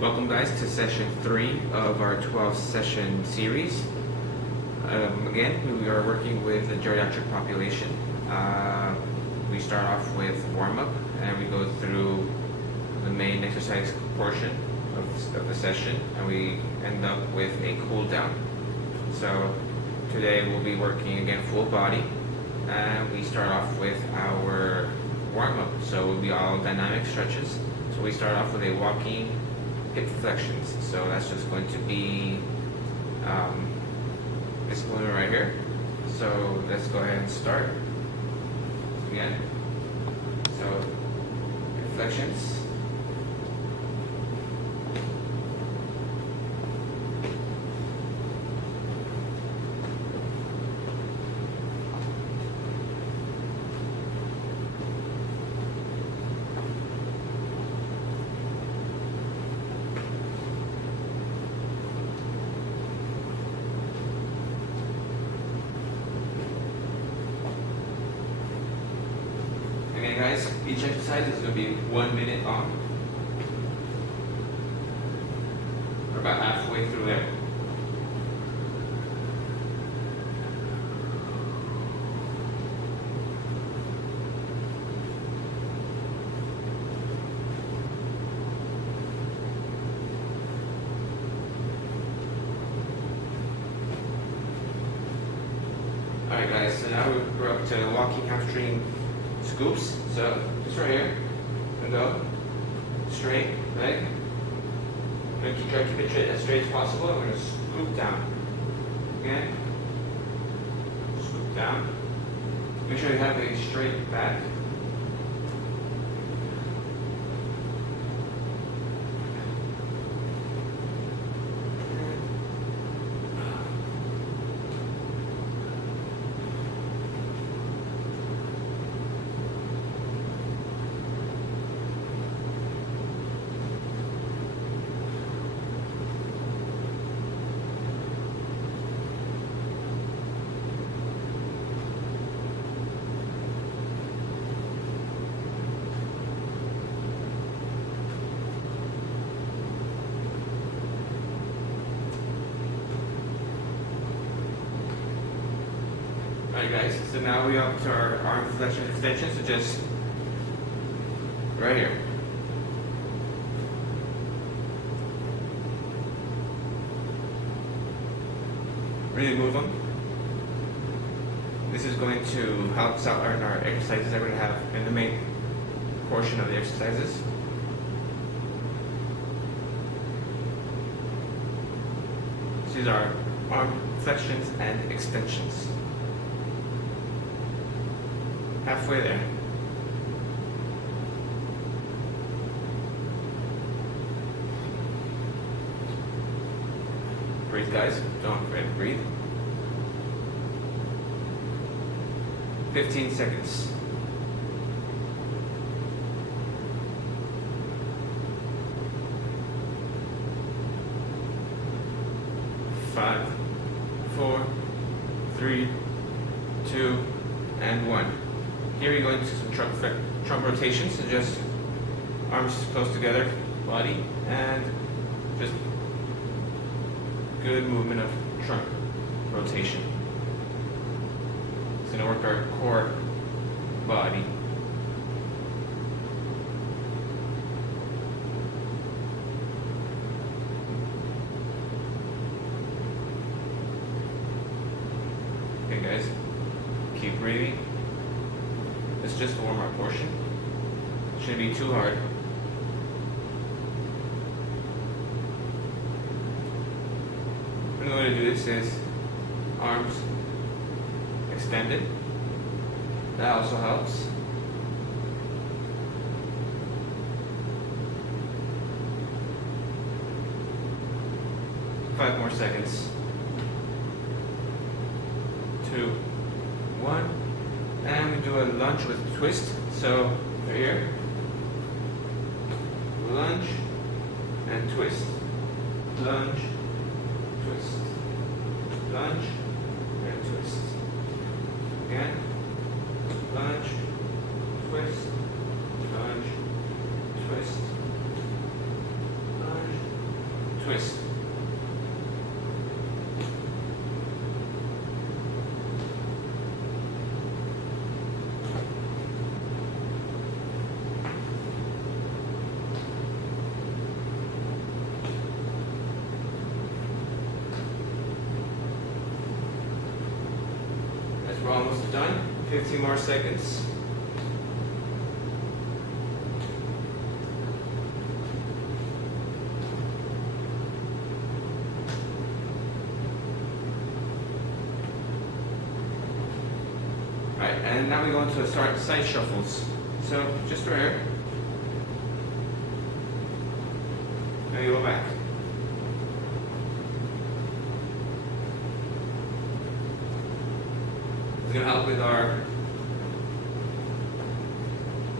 Welcome guys to session 3 of our 12 session series. Again, we are working with the geriatric population. We start off with warm-up and we go through the main exercise portion of the session, and we end up with a cool down. So today we'll be working again full body, and we start off with our warm-up. So we'll be all dynamic stretches. So we start off with a walking hip flexions. So that's just going to be this movement right here. So let's go ahead and start again. So hip flexions. Okay guys, each exercise is going to be 1 minute long. We're about halfway through there. Alright guys, so now we're up to walking hamstring scoops. So just right here, and go straight leg. I'm going to try to keep it as straight as possible. I'm going to scoop down. Again, scoop down. Make sure you have a straight back. Alright guys, so now we up to our arm flexion extension, so just right here. Really move them. This is going to help us out in our exercises that we're going to have in the main portion of the exercises. These are arm flexions and extensions. Halfway there. Breathe guys, don't forget to breathe. 15 seconds. Five, 4, 3, 2, and 1. Here we go into some trunk rotations, so just arms close together, body, and just good movement of trunk rotation. It's going to work our core body. Okay guys, keep breathing. It's just a warm-up portion. Shouldn't be too hard. Another way to do this is arms extended. That also helps. Five more seconds. 2, 1. And we do a lunge with a twist. So right here, lunge and twist, lunge, twist, lunge and twist. Again, lunge, twist, lunge, twist, lunge, we're almost done. 15 more seconds. Alright, and now we go into start side shuffles. So just right here. Now you go back. It's going to help with our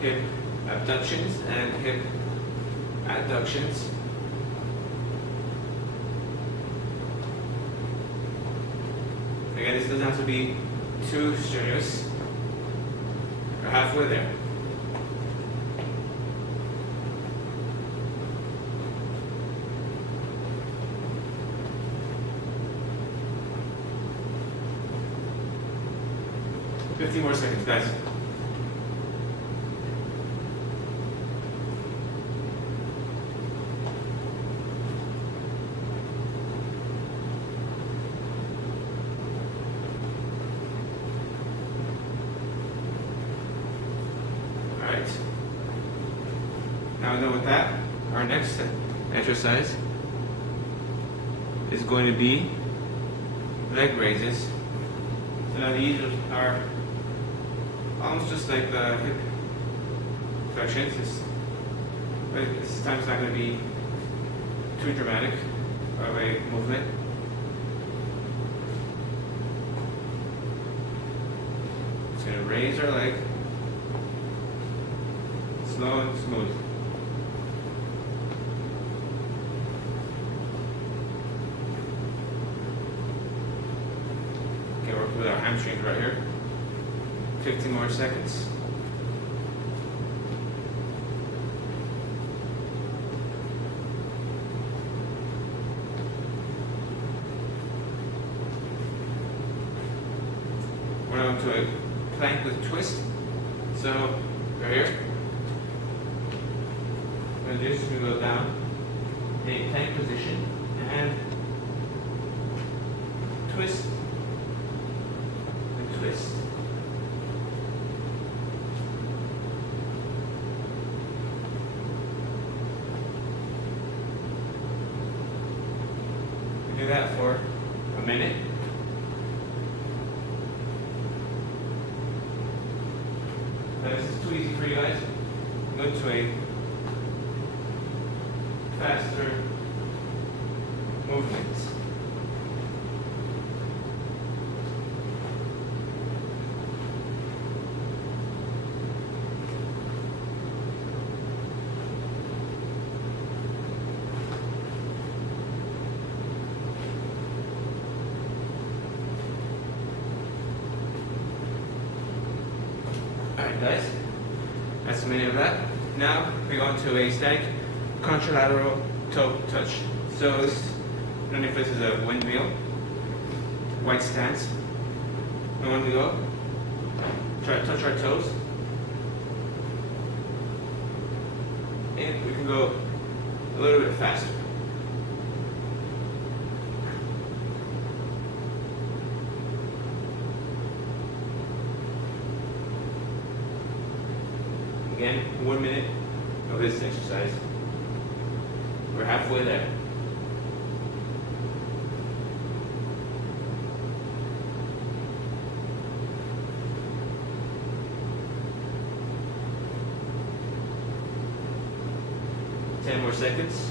hip abductions and hip adductions. Again, this doesn't have to be too strenuous. We're halfway there. Fifteen more seconds, guys. Alright. Now we're done with that. Our next exercise is going to be leg raises. So now these are almost just like the hip flexions, but this time it's not going to be too dramatic of a movement. It's going to raise our leg, slow and smooth. Okay, work with our hamstrings right here. 15 more seconds. We're now into a plank with twist. So, right here. We're just going to go down in a plank position and twist and twist. Do that for a minute. Now, this is too easy for you guys. Go to a faster movement. Alright guys, that's a minute of that. Now we go into a static contralateral toe touch. So this, I don't know if this is a windmill, white stance. And when we go, try to touch our toes. And we can go a little bit faster. Again, 1 minute of this exercise. We're halfway there. Ten more seconds.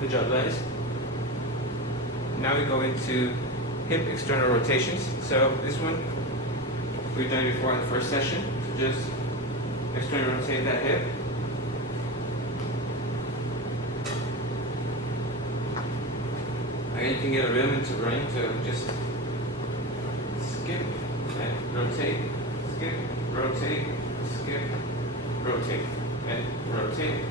Good job, guys. Now we go into hip external rotations. So this one we've done before in the first session. So just externally rotate that hip. Again, you can get a rhythm into running to just skip and rotate, skip, rotate, skip, rotate, and rotate.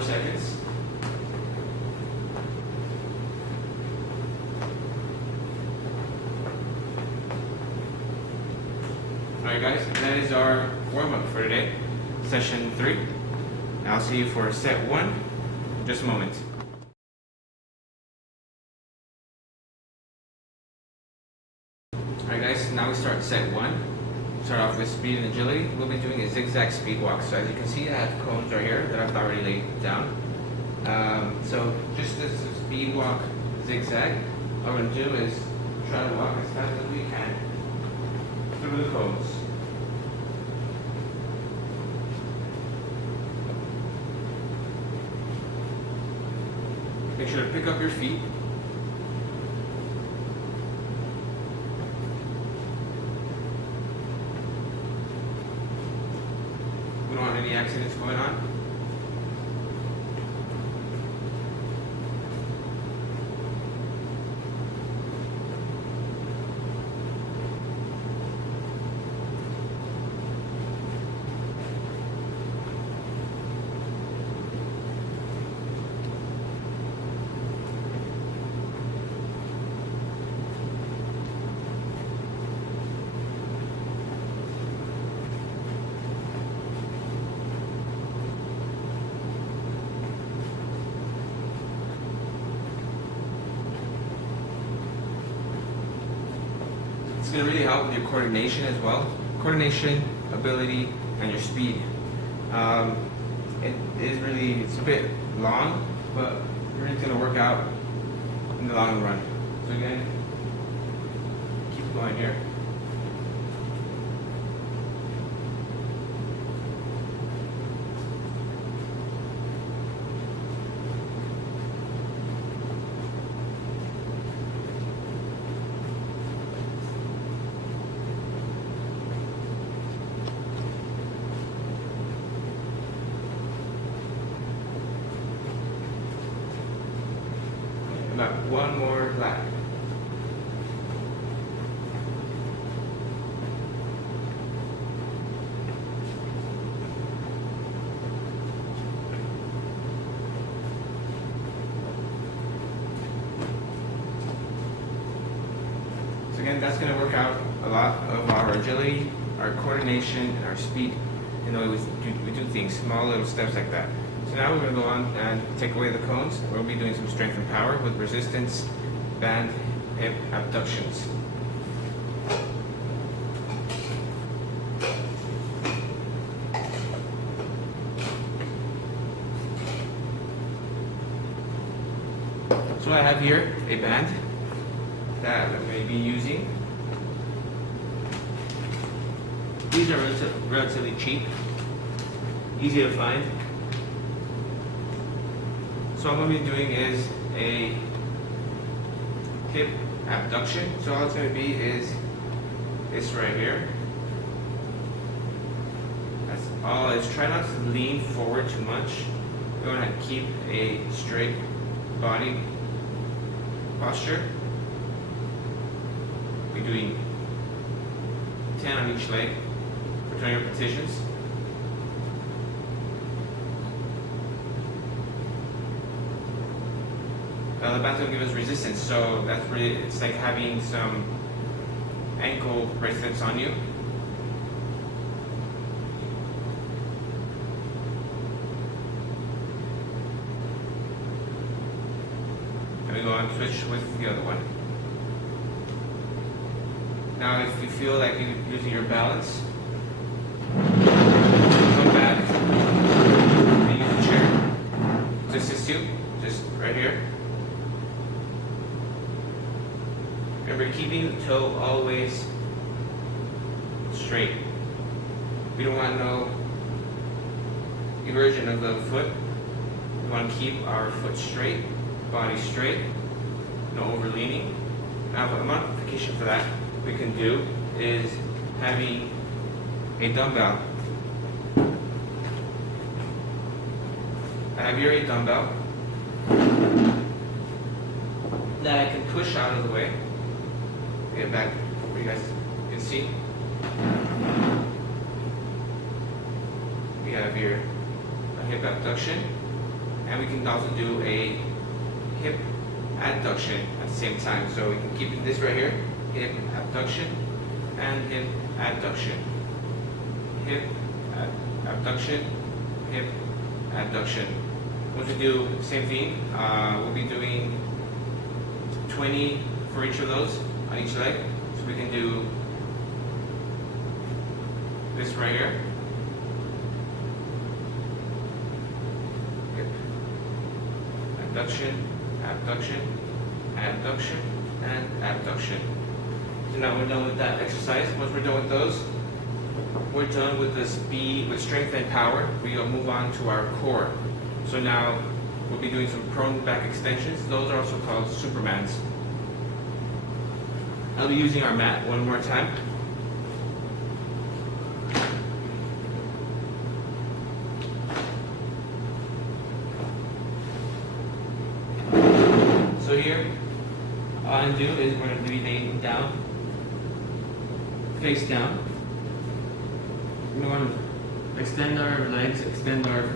more seconds. Alright guys, that is our warm-up for today, session 3. I'll see you for set 1 in just a moment. Alright guys, now we start set 1. Start off with speed and agility. We'll be doing a zigzag speed walk. So as you can see, I have cones right here that I've already laid down. So just this speed walk zigzag, all we're going to do is try to walk as fast as we can through the cones. Make sure to pick up your feet. We don't want any accidents going on. It's going to really help with your coordination as well. Coordination, ability, and your speed. It's a bit long, but really going to work out in the long run. So again, keep going here. About one more lap. So again, that's going to work out a lot of our agility, our coordination, and our speed in the way we do things, small little steps like that. So now we're going to go on and take away the cones. We'll be doing some strength and power with resistance, band, hip abductions. So I have here a band that I'm going to be using. These are relatively cheap, easy to find. So what I'm going to be doing is a hip abduction. So all it's going to be is this right here. That's all. It's try not to lean forward too much. We want to keep a straight body posture. We're doing 10 on each leg for 20 repetitions. The band will give us resistance, so that's really, it's like having some ankle bracelets on you. And we go on switch with the other one. Now if you feel like you're losing your balance, come back and use the chair to assist you, just right here. Remember, keeping the toe always straight. We don't want no eversion of the foot. We want to keep our foot straight, body straight, no overleaning. Now, a modification for that we can do is having a dumbbell. I have here a dumbbell that I can push out of the way. Get back where you guys can see. We have here a hip abduction. and we can also do a hip adduction at the same time. So we can keep this right here, hip abduction and hip adduction, hip abduction, hip adduction. Once we do the same thing, we'll be doing 20 for each of those on each leg. So we can do this right here. Hip abduction, abduction, abduction, and abduction. So now we're done with that exercise. Once we're done with those, we're done with the speed, with strength and power. We'll move on to our core. So now we'll be doing some prone back extensions. Those are also called Supermans. I'll be using our mat one more time. So here, all I'm going to do is we're going to be laying down, face down. We want to extend our legs, extend our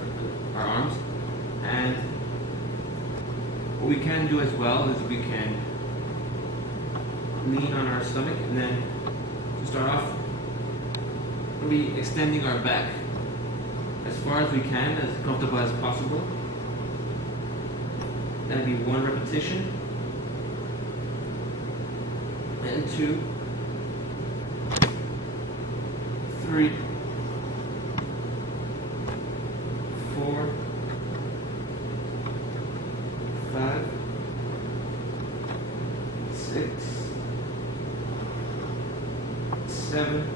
arms, and what we can do as well is we can lean on our stomach, and then to start off, we'll be extending our back as far as we can, as comfortable as possible. That'll be 1 repetition, and 2, 3, 4, 5, 6, 7,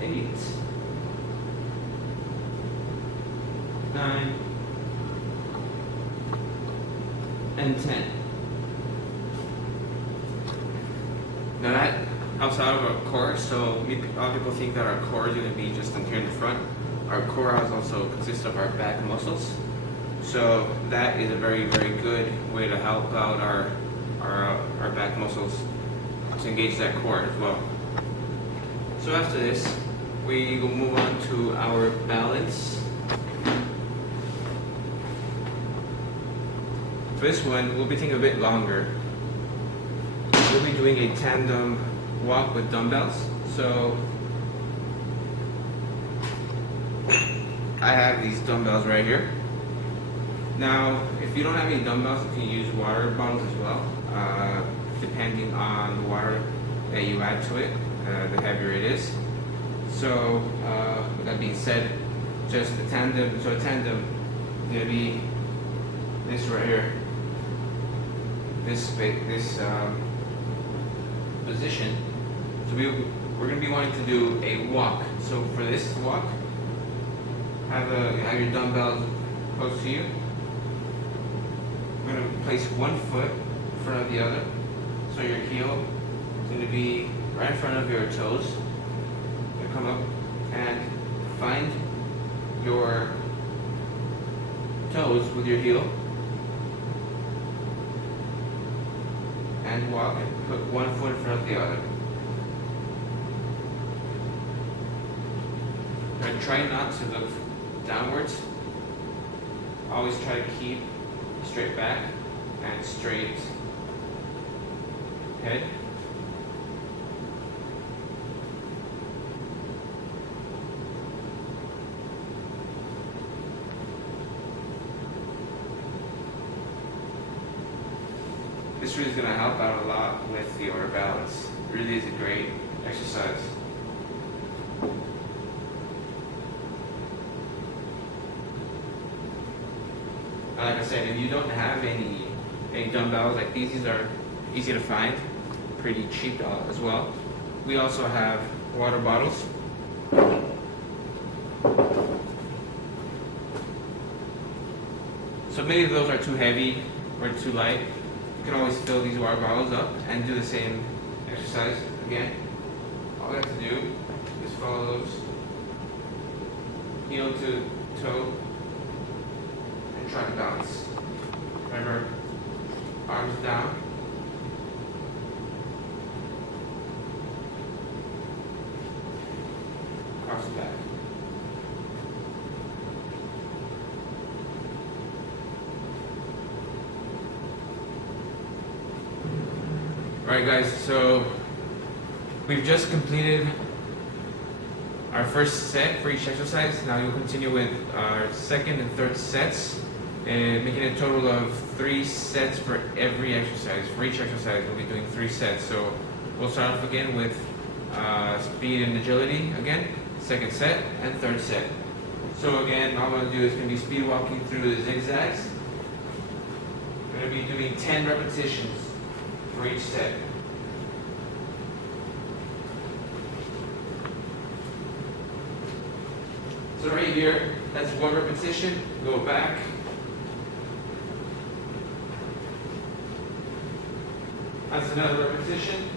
8, 9, and 10. Now that helps out of our core. So a lot of people think that our core is going to be just in here in the front. Our core also consists of our back muscles. So that is a very, very good way to help out our back muscles to engage that core as well. So after this, we will move on to our balance. For this one, we'll be taking a bit longer. We'll be doing a tandem walk with dumbbells. So I have these dumbbells right here. Now, if you don't have any dumbbells, you can use water bottles as well, depending on the water that you add to it, the heavier it is. So, with that being said, just a tandem. So a tandem is going to be this right here. This position. So we're going to be wanting to do a walk. So for this walk, have your dumbbells close to you. We're going to place one foot in front of the other. So your heel is going to be right in front of your toes. You're going to come up and find your toes with your heel. And walk and put one foot in front of the other. And try not to look downwards. Always try to keep straight back and straight head. This really is going to help out a lot with your balance. It really is a great exercise. Like I said, if you don't have any dumbbells like these are easy to find, pretty cheap as well. We also have water bottles. So maybe if those are too heavy or too light, you can always fill these water bottles up and do the same exercise again. All we have to do is follow those heel to toe and try to balance. Remember, arms down. Cross the back. Alright guys, so we've just completed our first set for each exercise. Now you'll continue with our second and third sets, and making a total of 3 sets for every exercise. For each exercise, we'll be doing 3 sets. So we'll start off again with speed and agility again, second set and third set. So again, all I'm going to do is going to be speed walking through the zigzags. I'm going to be doing 10 repetitions for each set. So right here, that's 1 repetition. Go back. That's another repetition.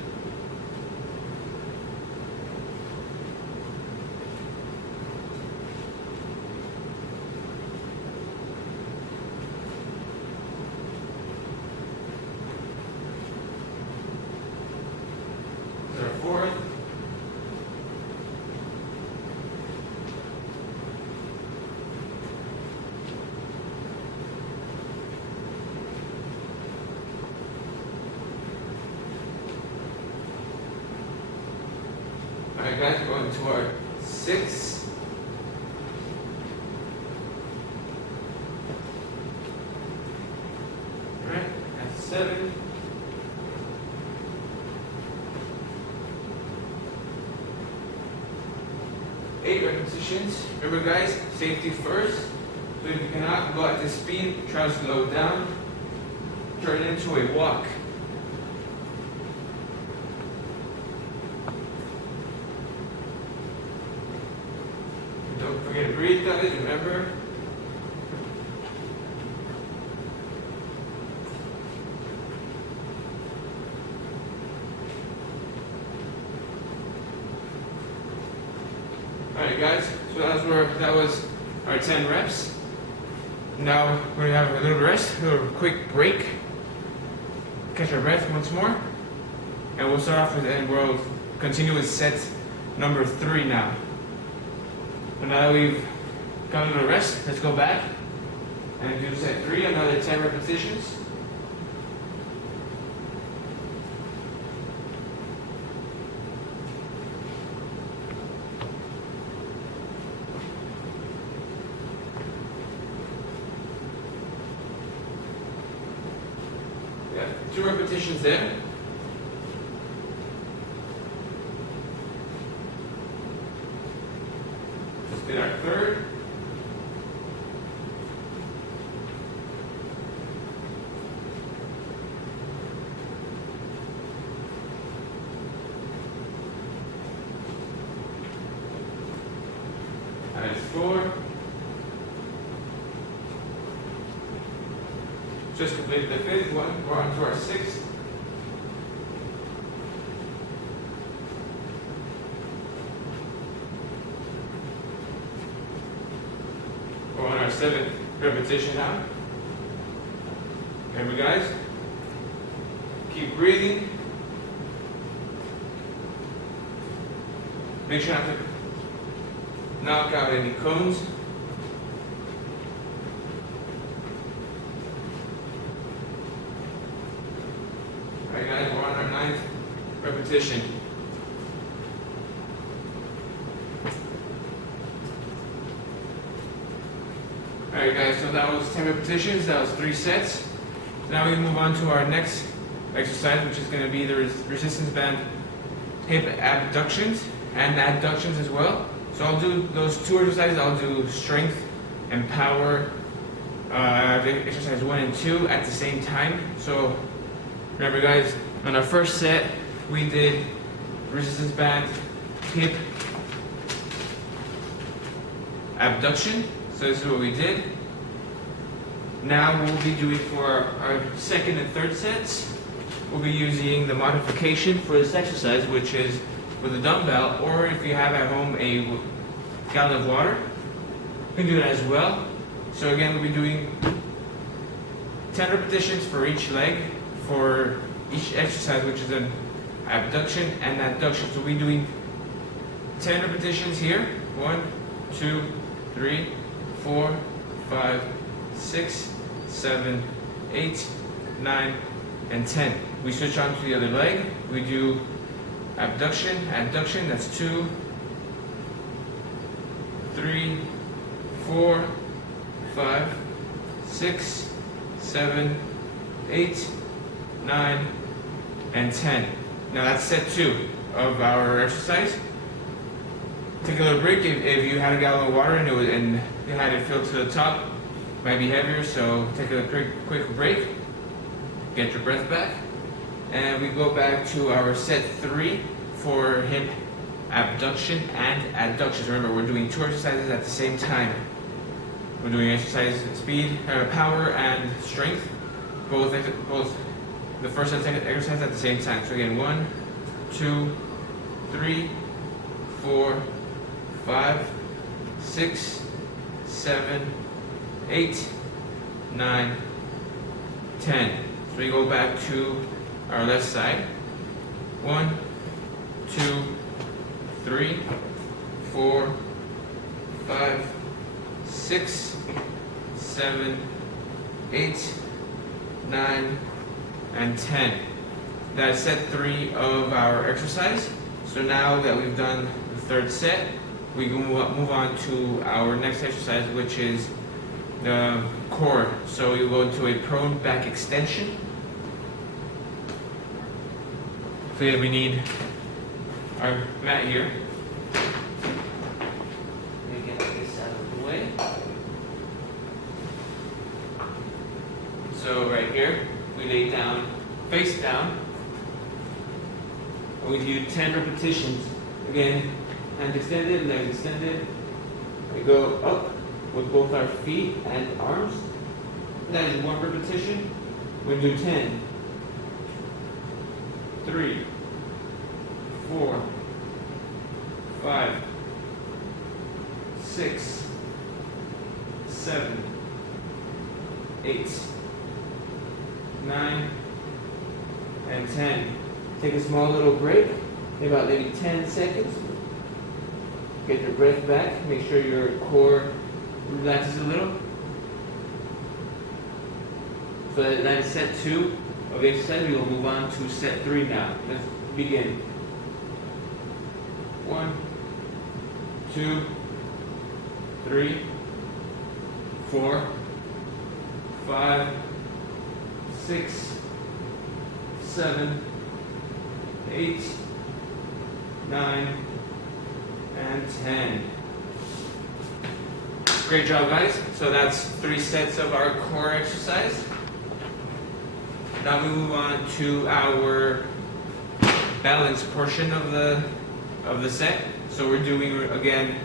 Our 4th. Alright guys, going to our 6th. Alright, that's 7. Eight repetitions. Remember guys, safety first. So if you cannot go at this speed, try to slow down. Turn it into a walk. Don't forget to breathe guys, remember. Alright guys, so that was our 10 reps. Now we're going to have a little rest, a little quick break. Catch our breath once more. And we'll start off with, and we'll continue with set number 3 now. So now that we've gotten a rest, let's go back and do set 3, another 10 repetitions. Yeah, 2 repetitions there. Let's get our 3rd. That is 4. Just completed the 5th one. We're on to our 6th. We're on our 7th repetition now. Remember guys, keep breathing. Make sure not to knock out any cones. Alright guys, we're on our 9th repetition. Alright guys, so that was 10 repetitions, that was 3 sets. Now we move on to our next exercise, which is going to be the resistance band hip abductions and adductions as well. So I'll do those 2 exercises. I'll do strength and power exercise 1 and 2 at the same time. So remember guys, on our first set we did resistance band hip abduction. So this is what we did. Now we'll be doing for our 2nd and 3rd sets, we'll be using the modification for this exercise, which is with a dumbbell, or if you have at home a gallon of water, you can do that as well. So again, we'll be doing 10 repetitions for each leg for each exercise, which is an abduction and adduction. So we'll be doing 10 repetitions here. 1, 2, 3, 4, 5, 6, 7, 8, 9, and 10. We switch on to the other leg. We do abduction, adduction, that's 2, 3, 4, 5, 6, 7, 8, 9, and 10. Now that's set 2 of our exercise. Take a little break. If you had a gallon of water and you had it filled to the top, it might be heavier, so take a quick break, get your breath back, and we go back to our set 3 for hip abduction and adductions. Remember, we're doing 2 exercises at the same time. We're doing exercise speed, power, and strength, both the first and second exercise at the same time. So again, 1, 2, 3, 4, 5, 6, 7, 8, 9, 10. So we go back to our left side. 1, 2, 3, 4, 5, 6, 7, 8, 9, and 10. That's set 3 of our exercise. So now that we've done the third set, we can move on to our next exercise, which is the core. So we go into a prone back extension. So yeah, we need our mat here. Let me get this out of the way. So right here, we lay down, face down, and we do 10 repetitions. Again, hands extended, legs extended. We go up with both our feet and arms. That is 1 repetition. We do 10. 3, 4, 5, 6, 7, 8, 9, and 10. Take a small little break, about maybe 10 seconds. Get your breath back, make sure your core relaxes a little. So that is set 2 of the exercise. We will move on to set 3 now. Let's begin. 1, 2, 3, 4, 5, 6, 7, 8, 9, and 10. Great job, guys. So that's 3 sets of our core exercise. Now we move on to our balance portion of the set. So we're doing, again,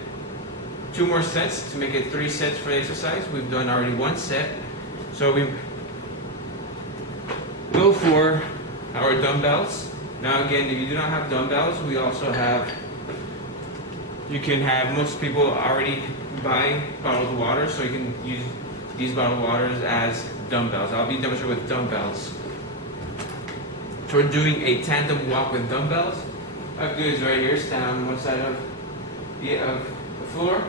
2 more sets to make it 3 sets for the exercise. We've done already 1 set. So we go for our dumbbells. Now again, if you do not have dumbbells, we also have, you can have, most people already buy bottled water, so you can use these bottled waters as dumbbells. I'll be demonstrating with dumbbells. So we're doing a tandem walk with dumbbells. All I have to do is right here, stand on one side of the floor.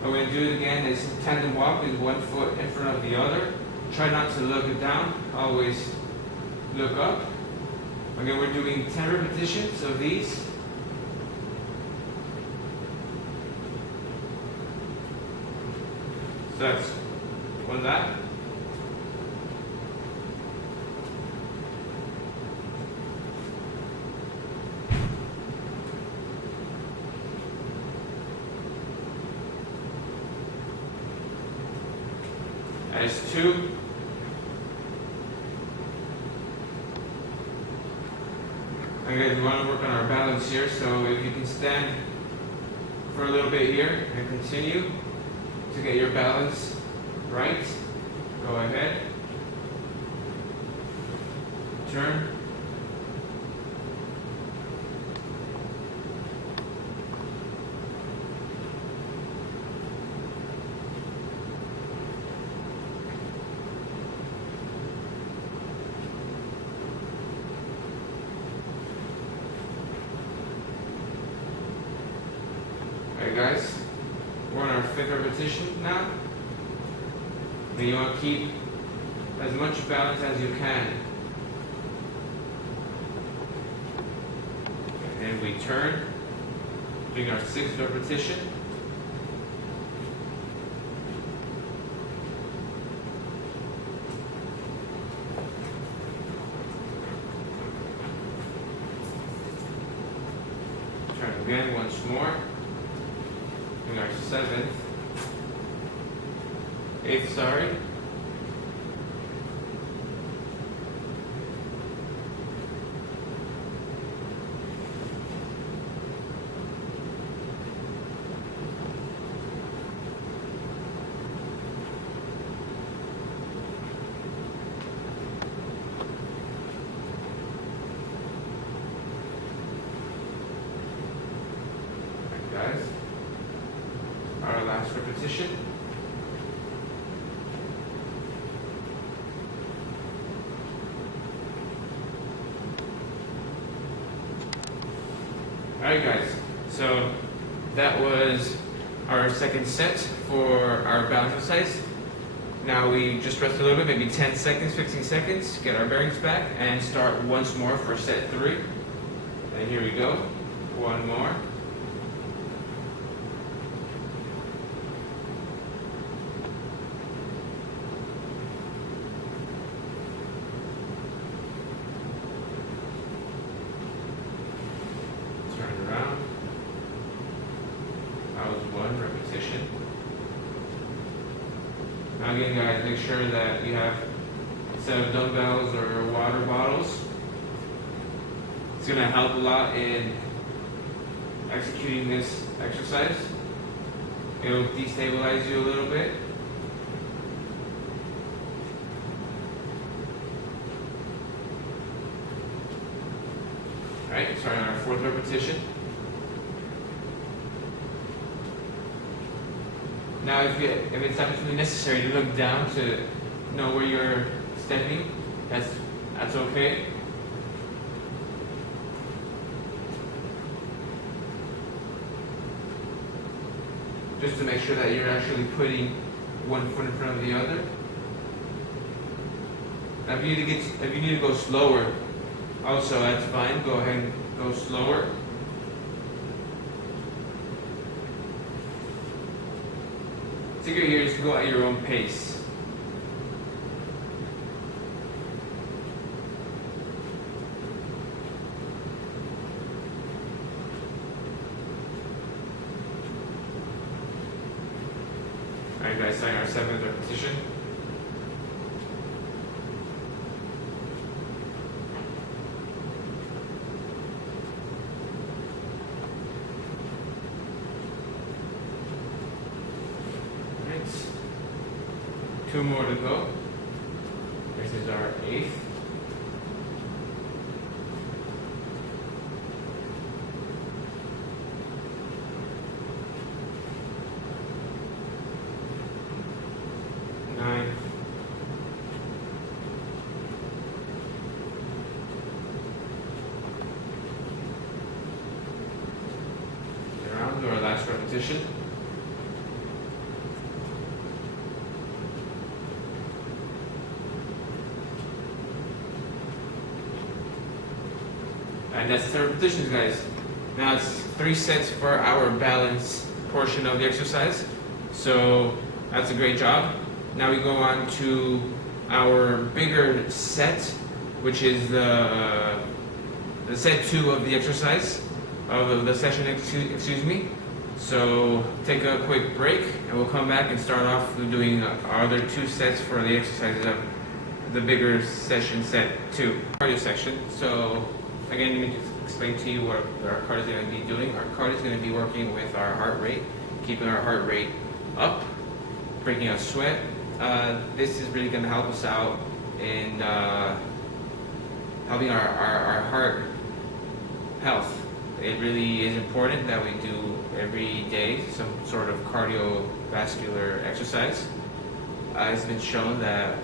What we're going to do again is tandem walk with 1 foot in front of the other. Try not to look down, always look up. Again, we're doing 10 repetitions of these. So that's 1 lap. That's 2. Okay, we want to work on our balance here, so if you can stand for a little bit here and continue to get your balance right, go ahead. Turn. Alright guys, we're on our 5th repetition now. And you want to keep as much balance as you can. if we turn, doing our 6th repetition. Turn again once more, doing our 7th, 8th, sorry. Guys, our last repetition. Alright guys, so that was our 2nd set for our balance exercise. Now we just rest a little bit, maybe 10 seconds, 15 seconds, get our bearings back, and start once more for set 3. And here we go, one more. Turn around. That was 1 repetition. Now again guys, make sure that you have a set of dumbbells or water bottles. It's going to help a lot in executing this exercise. It'll destabilize you a little bit. Alright, starting on our 4th repetition. Now if it's absolutely necessary to look down to know where you're stepping, that's okay. Just to make sure that you're actually putting one foot in front of the other. Now if you need to go slower, also that's fine. Go ahead and go slower. Secret here is to go at your own pace. Alright guys, starting our 7th repetition. Alright, 2 more to go. This is our 8th. Our last repetition. And that's 10 repetitions, guys. Now it's 3 sets for our balance portion of the exercise. So that's a great job. Now we go on to our bigger set, which is the set 2 of the exercise, of the session, excuse me. So take a quick break and we'll come back and start off with doing our other 2 sets for the exercises of the bigger session, set 2. Cardio section. So again, let me just explain to you what our cardio is going to be doing. Our cardio is going to be working with our heart rate, keeping our heart rate up, breaking out sweat. This is really going to help us out in helping our heart health. It really is important that we do every day some sort of cardiovascular exercise. It's been shown that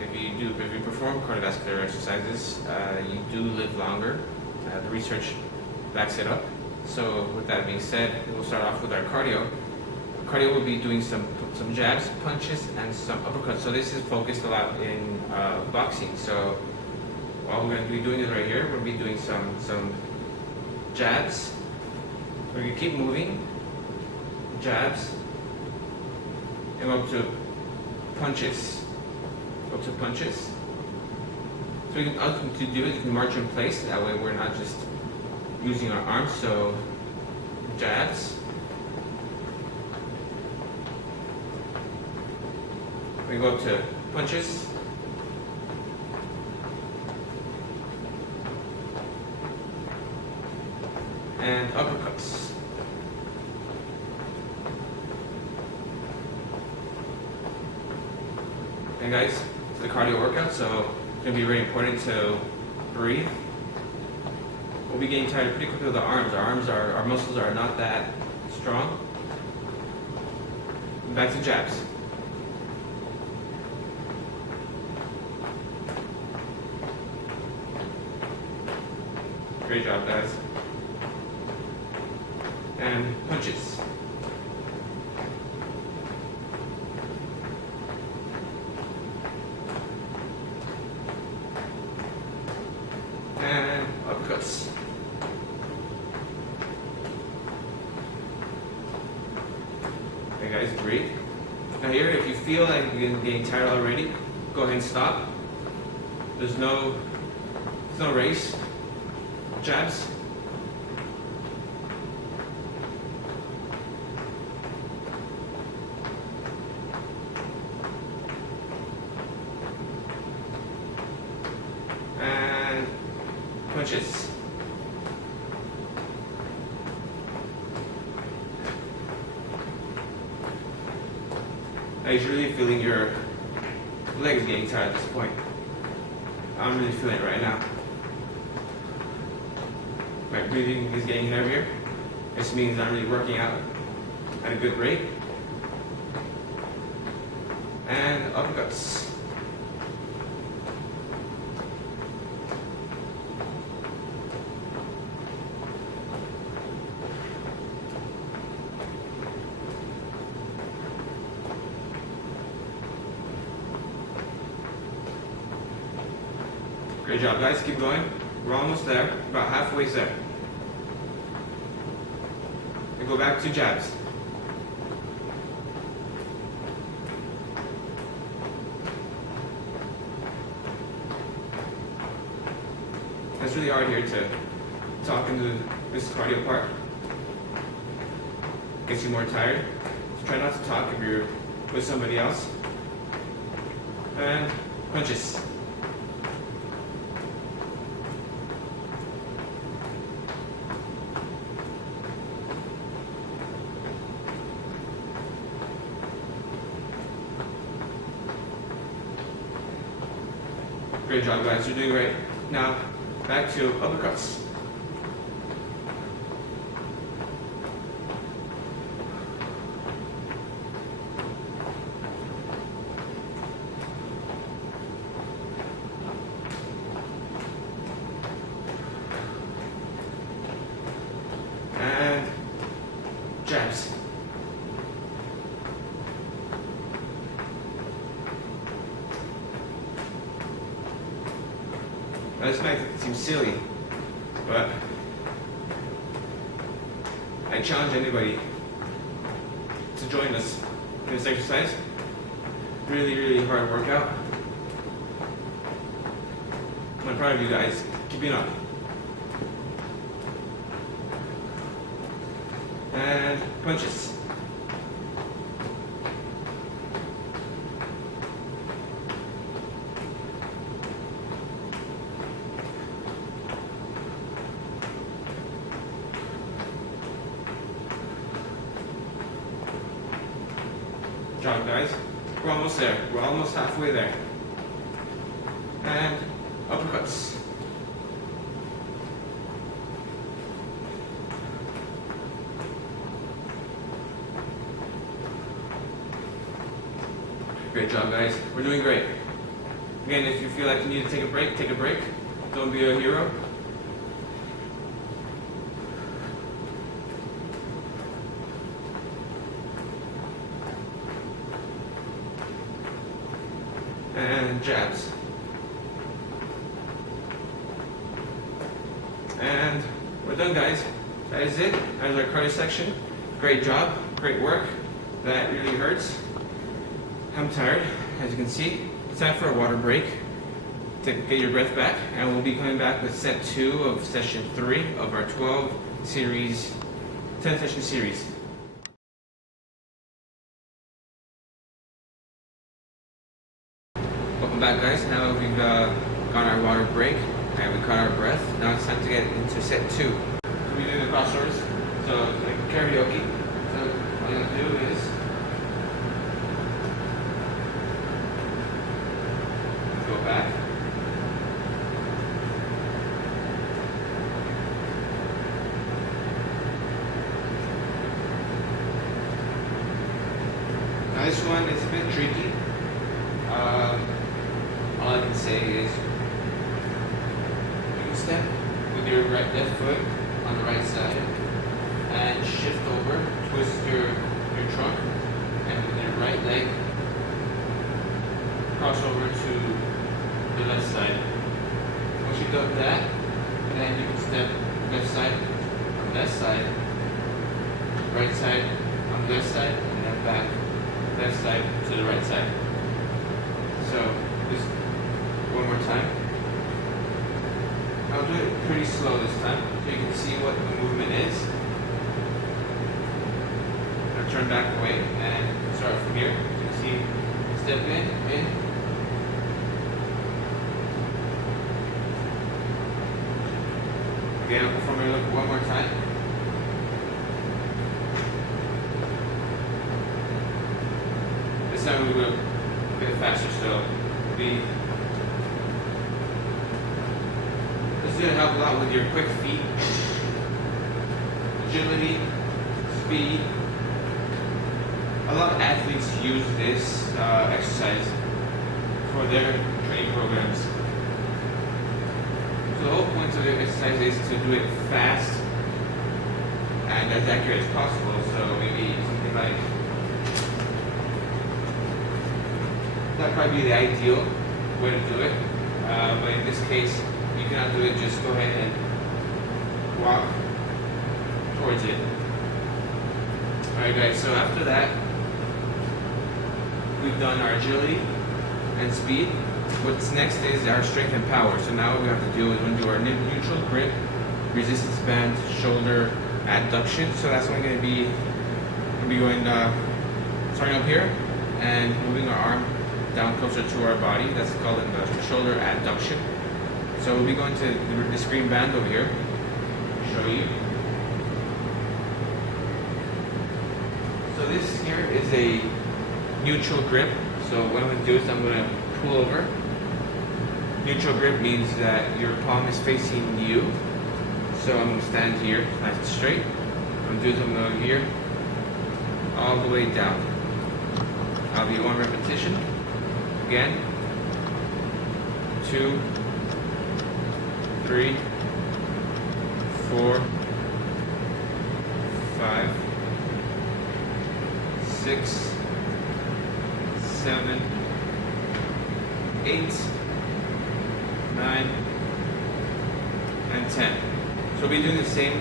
if you perform cardiovascular exercises, you do live longer. The research backs it up. So with that being said, we'll start off with our cardio. Cardio will be doing some jabs, punches, and some uppercuts. So this is focused a lot in boxing. So all we're going to be doing is right here. We'll be doing some jabs. We're going to keep moving. Jabs. And up to punches. Up to punches. So we can, to do it, you can march in place. That way we're not just using our arms. So jabs. We go up to punches. And uppercuts. And guys, it's the cardio workout, so it's going to be very important to breathe. We'll be getting tired pretty quickly with our arms. Our muscles are not that strong. Back to jabs. Great job, guys. And punches. And uppercuts. Okay guys, breathe. Now here, if you feel like you're getting tired already, go ahead and stop. There's no race. Jabs. And punches. Now you're really feeling your legs getting tired at this point. I'm really feeling it right now. My breathing is getting heavier. This means I'm really working out at a good rate. And uppercuts. Great job, guys. Keep going. We're almost there. About halfway there. And go back to jabs. It's really hard here to talk into this cardio part. Gets you more tired. So try not to talk if you're with somebody else. And punches. Great job, guys. You're doing great. Now, back to uppercuts. And jabs. Now this might seem silly, but I challenge anybody to join us in this exercise. Really, really hard workout. I'm proud of you guys. Keep it up. And punches. Good job, guys. We're almost there. We're almost halfway there. And uppercuts. Great job, guys. We're doing great. Again, if you feel like you need to take a break, take a break. Don't be a hero. And jabs. And We're done, guys. That is it. That is our cardio section. Great job. Great work. That really hurts. I'm tired, as you can see. It's time for a water break to get your breath back, and we'll be coming back with set 2 of session 3 of our 10 session series. Welcome back, guys. Now we've got our water break and we caught our breath. Now it's time to get into set 2. So we do the crossovers, so it's like karaoke. So what you're gonna do is go back. Now this one is a bit tricky. All I can say is you can step with your left foot on the right side and shift over, twist your trunk, and with your right leg cross over to the left side. Once you've done that, then you can step left side on left side, right side on left side, and then back left side to the right side. So just one more time. I'll do it pretty slow this time so you can see what the movement is. I'll turn back away and start from here. You can see step in. Again, I'll go from here one more time. This time we will a bit faster, so this is going to help a lot with your quick feet, agility, speed. A lot of athletes use this exercise for their training programs. So the whole point of the exercise is to do it fast and as accurate as possible. So maybe something like that'd probably be the ideal way to do it, but in this case, you cannot do it. Just go ahead and walk towards it. Alright guys, so after that, we've done our agility and speed. What's next is our strength and power. So now what we have to do is we're going to do our neutral grip, resistance band, shoulder adduction. So that's what I'm going to be going, starting up here and moving our arm down closer to our body. That's called the shoulder adduction. So we'll be going to the screen band over here. Show you. So this here is a neutral grip. So what I'm going to do is I'm going to pull over. Neutral grip means that your palm is facing you. So I'm going to stand here, nice and straight. What I'm going to do is I'm going to go here, all the way down. I'll be 1 repetition. Again, 2, 3, 4, 5, 6, 7, 8, 9, and 10. So we'll be doing the same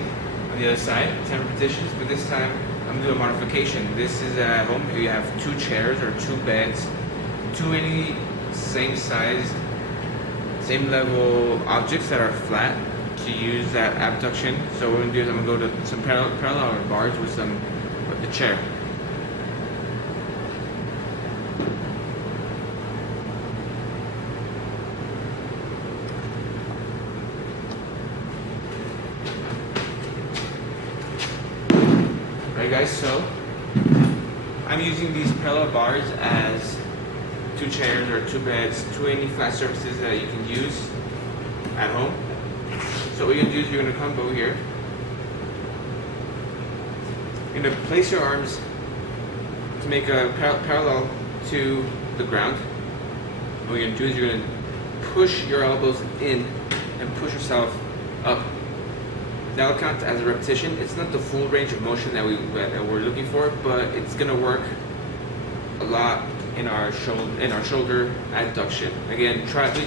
on the other side, 10 repetitions, but this time I'm going to do a modification. This is at home. You have 2 chairs or 2 beds, 2 any same size, same level objects that are flat to use that abduction. So what I'm going to do is I'm going to go to some parallel bars with the chair. Alright guys, so I'm using these parallel bars as 2 chairs or 2 beds, 2 any flat surfaces that you can use at home. So what you're going to do is you're going to come over here. You're going to place your arms to make a parallel to the ground. What you're going to do is you're going to push your elbows in and push yourself up. That'll count as a repetition. It's not the full range of motion that we're looking for, but it's going to work a lot in our shoulder adduction. Again, try to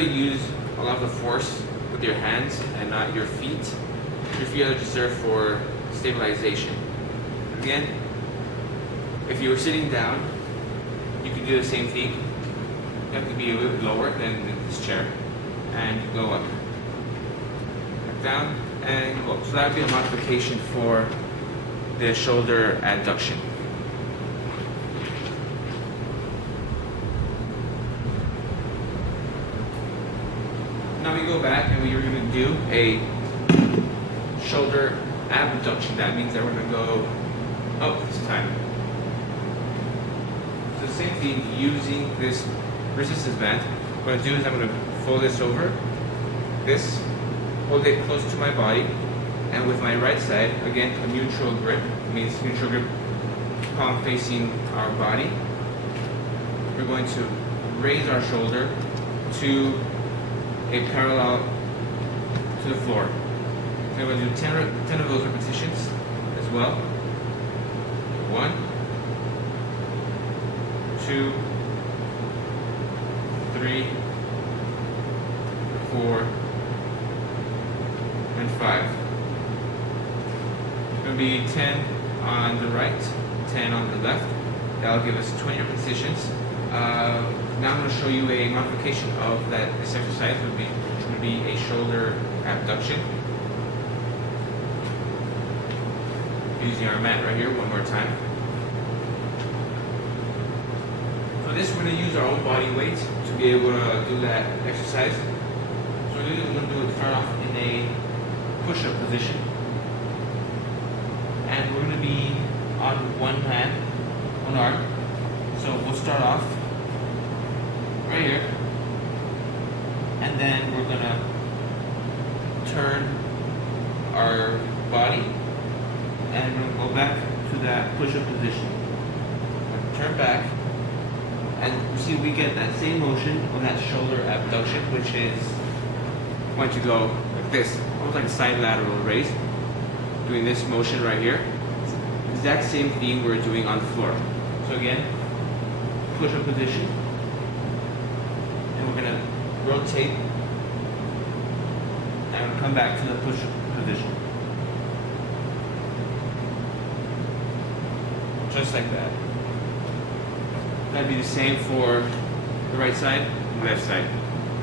use a lot of the force with your hands and not your feet. Your feet are just there for stabilization. Again, if you were sitting down, you can do the same thing. You have to be a little bit lower than this chair. And you go up. Back down and go up. So that would be a modification for the shoulder adduction. Now we go back and we're going to do a shoulder abduction. That means that we're going to go up this time. So the same thing using this resistance band. What I'm going to do is I'm going to fold this over, this, hold it close to my body, and with my right side, again, a neutral grip, means neutral grip, palm facing our body. We're going to raise our shoulder to a parallel to the floor. So I'm going to do 10 of those repetitions as well. 1, 2, 3, 4, and 5. It's going to be 10 on the right, 10 on the left. That'll give us 20 repetitions. Now I'm going to show you a modification of that. This exercise which would be a shoulder abduction. Using our mat right here one more time. For this, we're going to use our own body weight to be able to do that exercise. So we're going to do it, start off in a push-up position. And we're going to be on one hand, one arm. So we'll start off right here, and then we're gonna turn our body and we're gonna go back to that push-up position. Turn back, and you see we get that same motion on that shoulder abduction, which is going to go like this, almost like a side lateral raise. Doing this motion right here, exact same thing we're doing on the floor. So again, push-up position. We're going to rotate and come back to the push position. Just like that. That'd be the same for the right side and left side.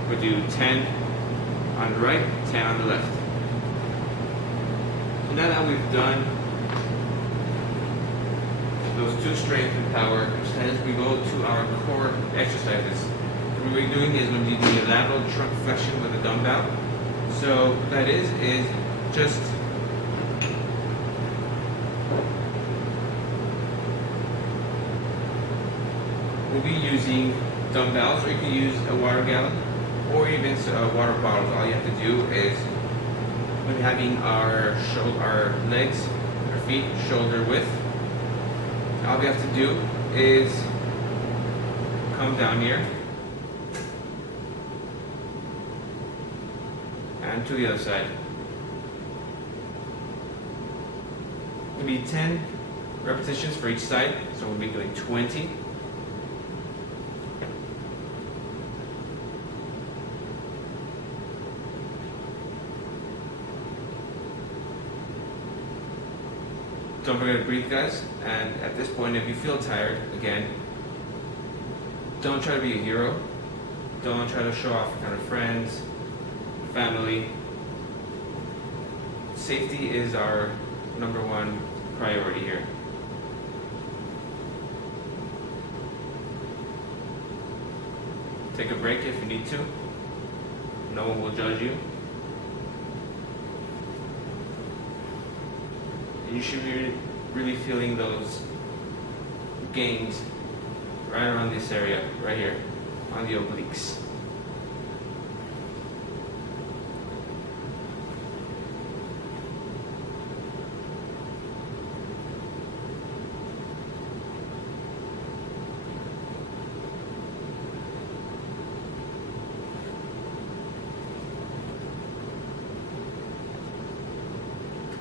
We'll do 10 on the right, 10 on the left. So now that we've done those two strength and power exercises, we go to our core exercises. What we're doing is going to be doing a lateral trunk flexion with a dumbbell. So what that is just we'll be using dumbbells, or you can use a water gallon or even water bottles. All you have to do is, when having our legs, our feet shoulder width, all we have to do is come down here and to the other side. It'll be 10 repetitions for each side, so we'll be doing 20. Don't forget to breathe, guys. And at this point, if you feel tired, again, don't try to be a hero. Don't try to show off in front of friends, family. Safety is our #1 priority here. Take a break if you need to. No one will judge you. You should be really feeling those gains right around this area, right here, on the obliques.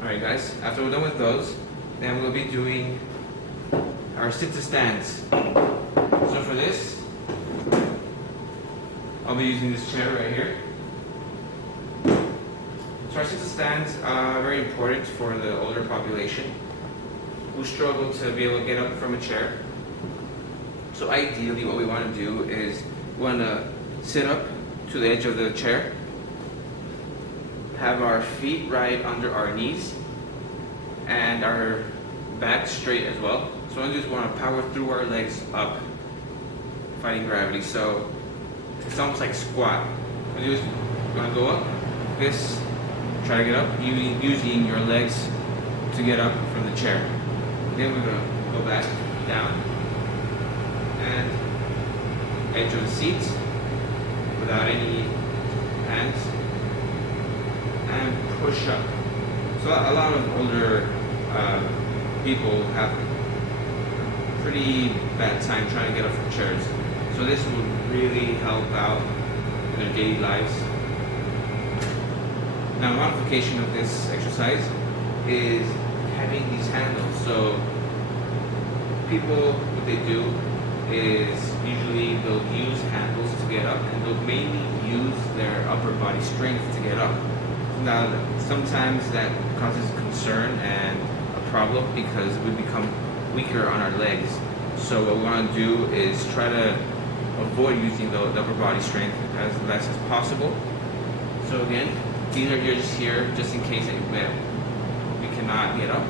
Alright guys, after we're done with those, then we'll be doing our sit-to-stands. So for this, I'll be using this chair right here. Tricycle stands are very important for the older population who struggle to be able to get up from a chair. So ideally what we want to do is we want to sit up to the edge of the chair, have our feet right under our knees, and our back straight as well. So we just want to power through our legs up, fighting gravity. So it's almost like squat. What we do is we want to go up, this, try to get up, using your legs to get up from the chair. Then we're going to go back, down, and edge of the seat without any hands, and push up. So a lot of older people have a pretty bad time trying to get up from chairs. So this will really help out in their daily lives. Now, modification of this exercise is having these handles. So people, what they do is usually they'll use handles to get up, and they'll mainly use their upper body strength to get up. Now, sometimes that causes concern and a problem because we become weaker on our legs. So what we want to do is try to avoid using the upper body strength as less as possible. So again, these are here just in case that we cannot get up.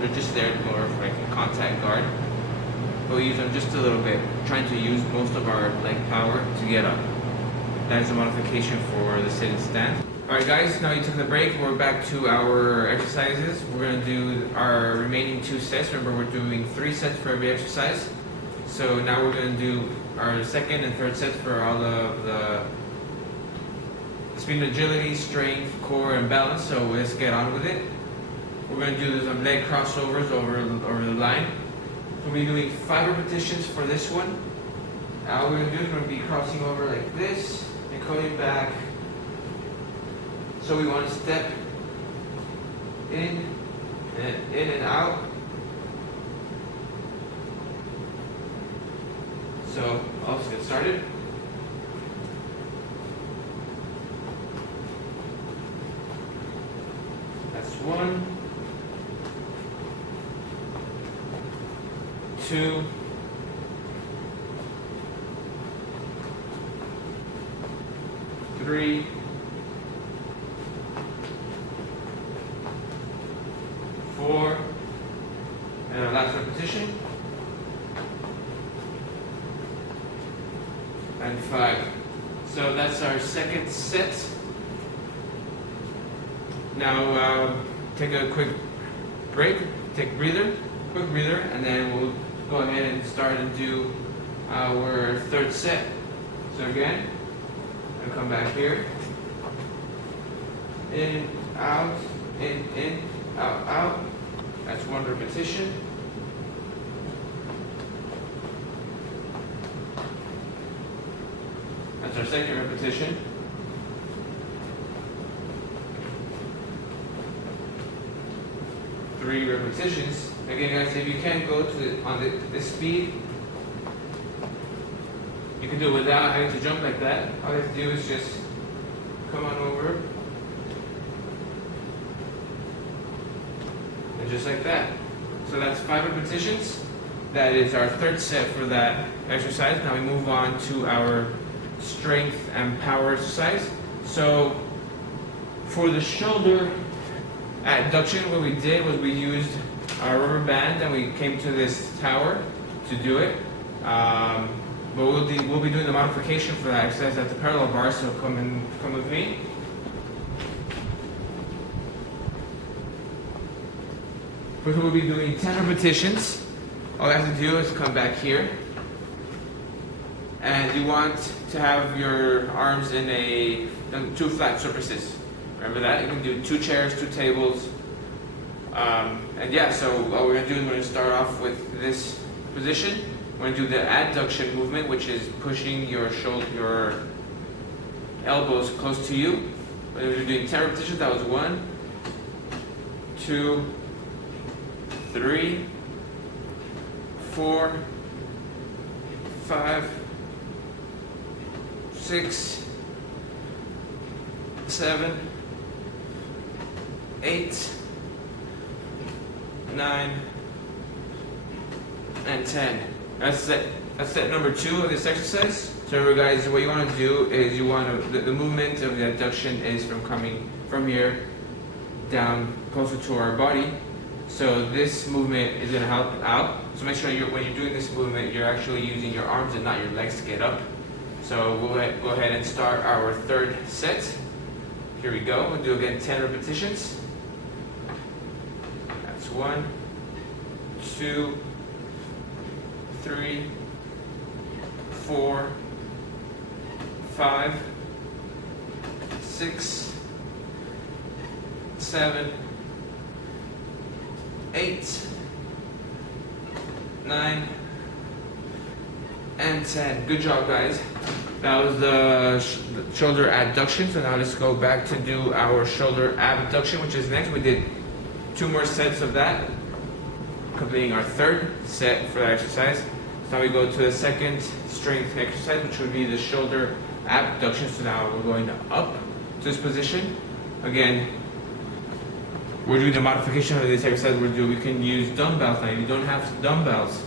They're just there more of like a contact guard. But we use them just a little bit, trying to use most of our leg power to get up. That is a modification for the sit and stand. Alright guys, now you took the break, we're back to our exercises. We're going to do our remaining 2 sets. Remember, we're doing 3 sets for every exercise. So now we're going to do our second and third sets for all of the speed and agility, strength, core, and balance. So let's get on with it. We're going to do some leg crossovers over the line. So we'll be doing 5 repetitions for this one. Now what we're going to do is we're going to be crossing over like this and coming back. So we want to step in and out. So let's get started. That's 1, 2, 3, 4, and our last repetition, and 5. So that's our second set. Now take a quick break, take a quick breather, and then we'll go ahead and start and do our third set. So again, I'll come back here, in, out, in, out, out. That's 1 repetition. That's our second repetition. Three repetitions. Again, guys, if you can't go to this speed, you can do it without having to jump like that. All you have to do is just come on over. And just like that. So that's 5 repetitions. That is our third set for that exercise. Now we move on to our strength and power exercise. So for the shoulder adduction, what we did was we used our rubber band and we came to this tower to do it. But we'll be doing the modification for that exercise at the parallel bar, so come with me. We'll be doing 10 repetitions. All you have to do is come back here. And you want to have your arms in 2 flat surfaces. Remember that? You can do 2 chairs, 2 tables. And yeah, so what we're going to do is we're going to start off with this position. We're going to do the adduction movement, which is pushing your elbows close to you. We're doing 10 repetitions. That was 1, 2, 3, 4, 5, 6, 7, 8, 9, and 10. That's set number 2 of this exercise. So remember guys, what you want to do is you want to, the movement of the adduction is from coming from here down closer to our body. So this movement is going to help out. So make sure when you're doing this movement, you're actually using your arms and not your legs to get up. So we'll go ahead and start our third set. Here we go. We'll do again 10 repetitions. That's 1, 2, 3, 4, 5, 6, 7, 8, 9, and 10. Good job, guys. That was the shoulder adduction. So now let's go back to do our shoulder abduction, which is next. We did 2 more sets of that, completing our third set for that exercise. So now we go to the second strength exercise, which would be the shoulder abduction. So now we're going up to this position. Again, we're doing the modification of this exercise. We can use dumbbells. Now, if you don't have dumbbells,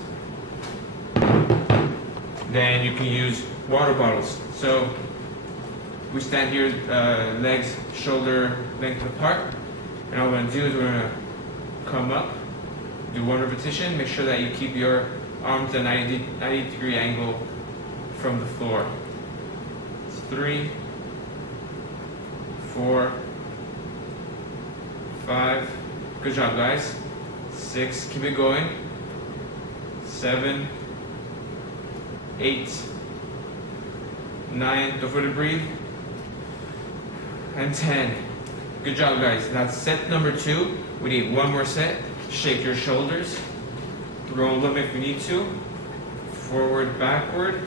then you can use water bottles. So we stand here, legs shoulder length apart, and all we're going to do is we're going to come up, do 1 repetition. Make sure that you keep your arms at 90-degree angle from the floor. It's 3, 4, 5. Good job, guys. 6. Keep it going. 7, 8, 9. Don't forget to breathe. And 10. Good job, guys. That's set number 2. We need 1 more set. Shake your shoulders. Roll them if you need to. Forward, backward.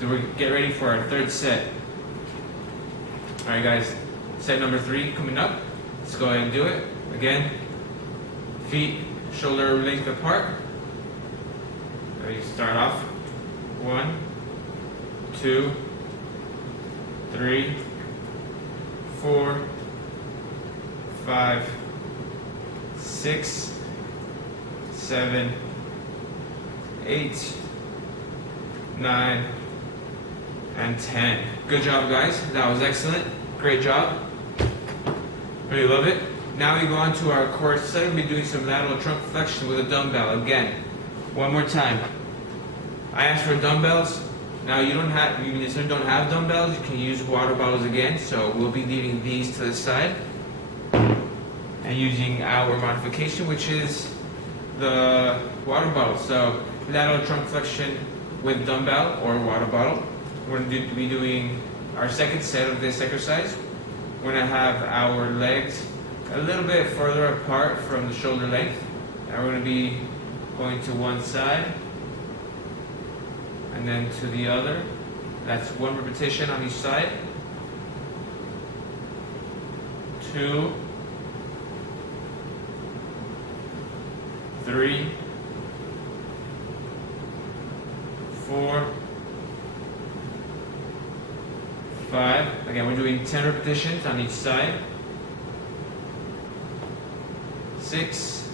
So we get ready for our third set. All right, guys. Set number 3 coming up. Let's go ahead and do it. Again, feet shoulder length apart. Ready to start off. 1, 2, 3, 4, 5, 6, 7, 8, 9, and 10. Good job, guys. That was excellent. Great job. Really love it. Now we go on to our core set. We'll be doing some lateral trunk flexion with a dumbbell. Again, 1 more time. I asked for dumbbells. Now you don't have dumbbells, you can use water bottles again. So we'll be leaving these to the side and using our modification, which is the water bottle. So lateral trunk flexion with dumbbell or water bottle. We're going to be doing our second set of this exercise. We're going to have our legs a little bit further apart from the shoulder length. And we're going to be going to one side and then to the other. That's 1 repetition on each side. 2, 3, 4, 5. Again, we're doing 10 repetitions on each side. 6,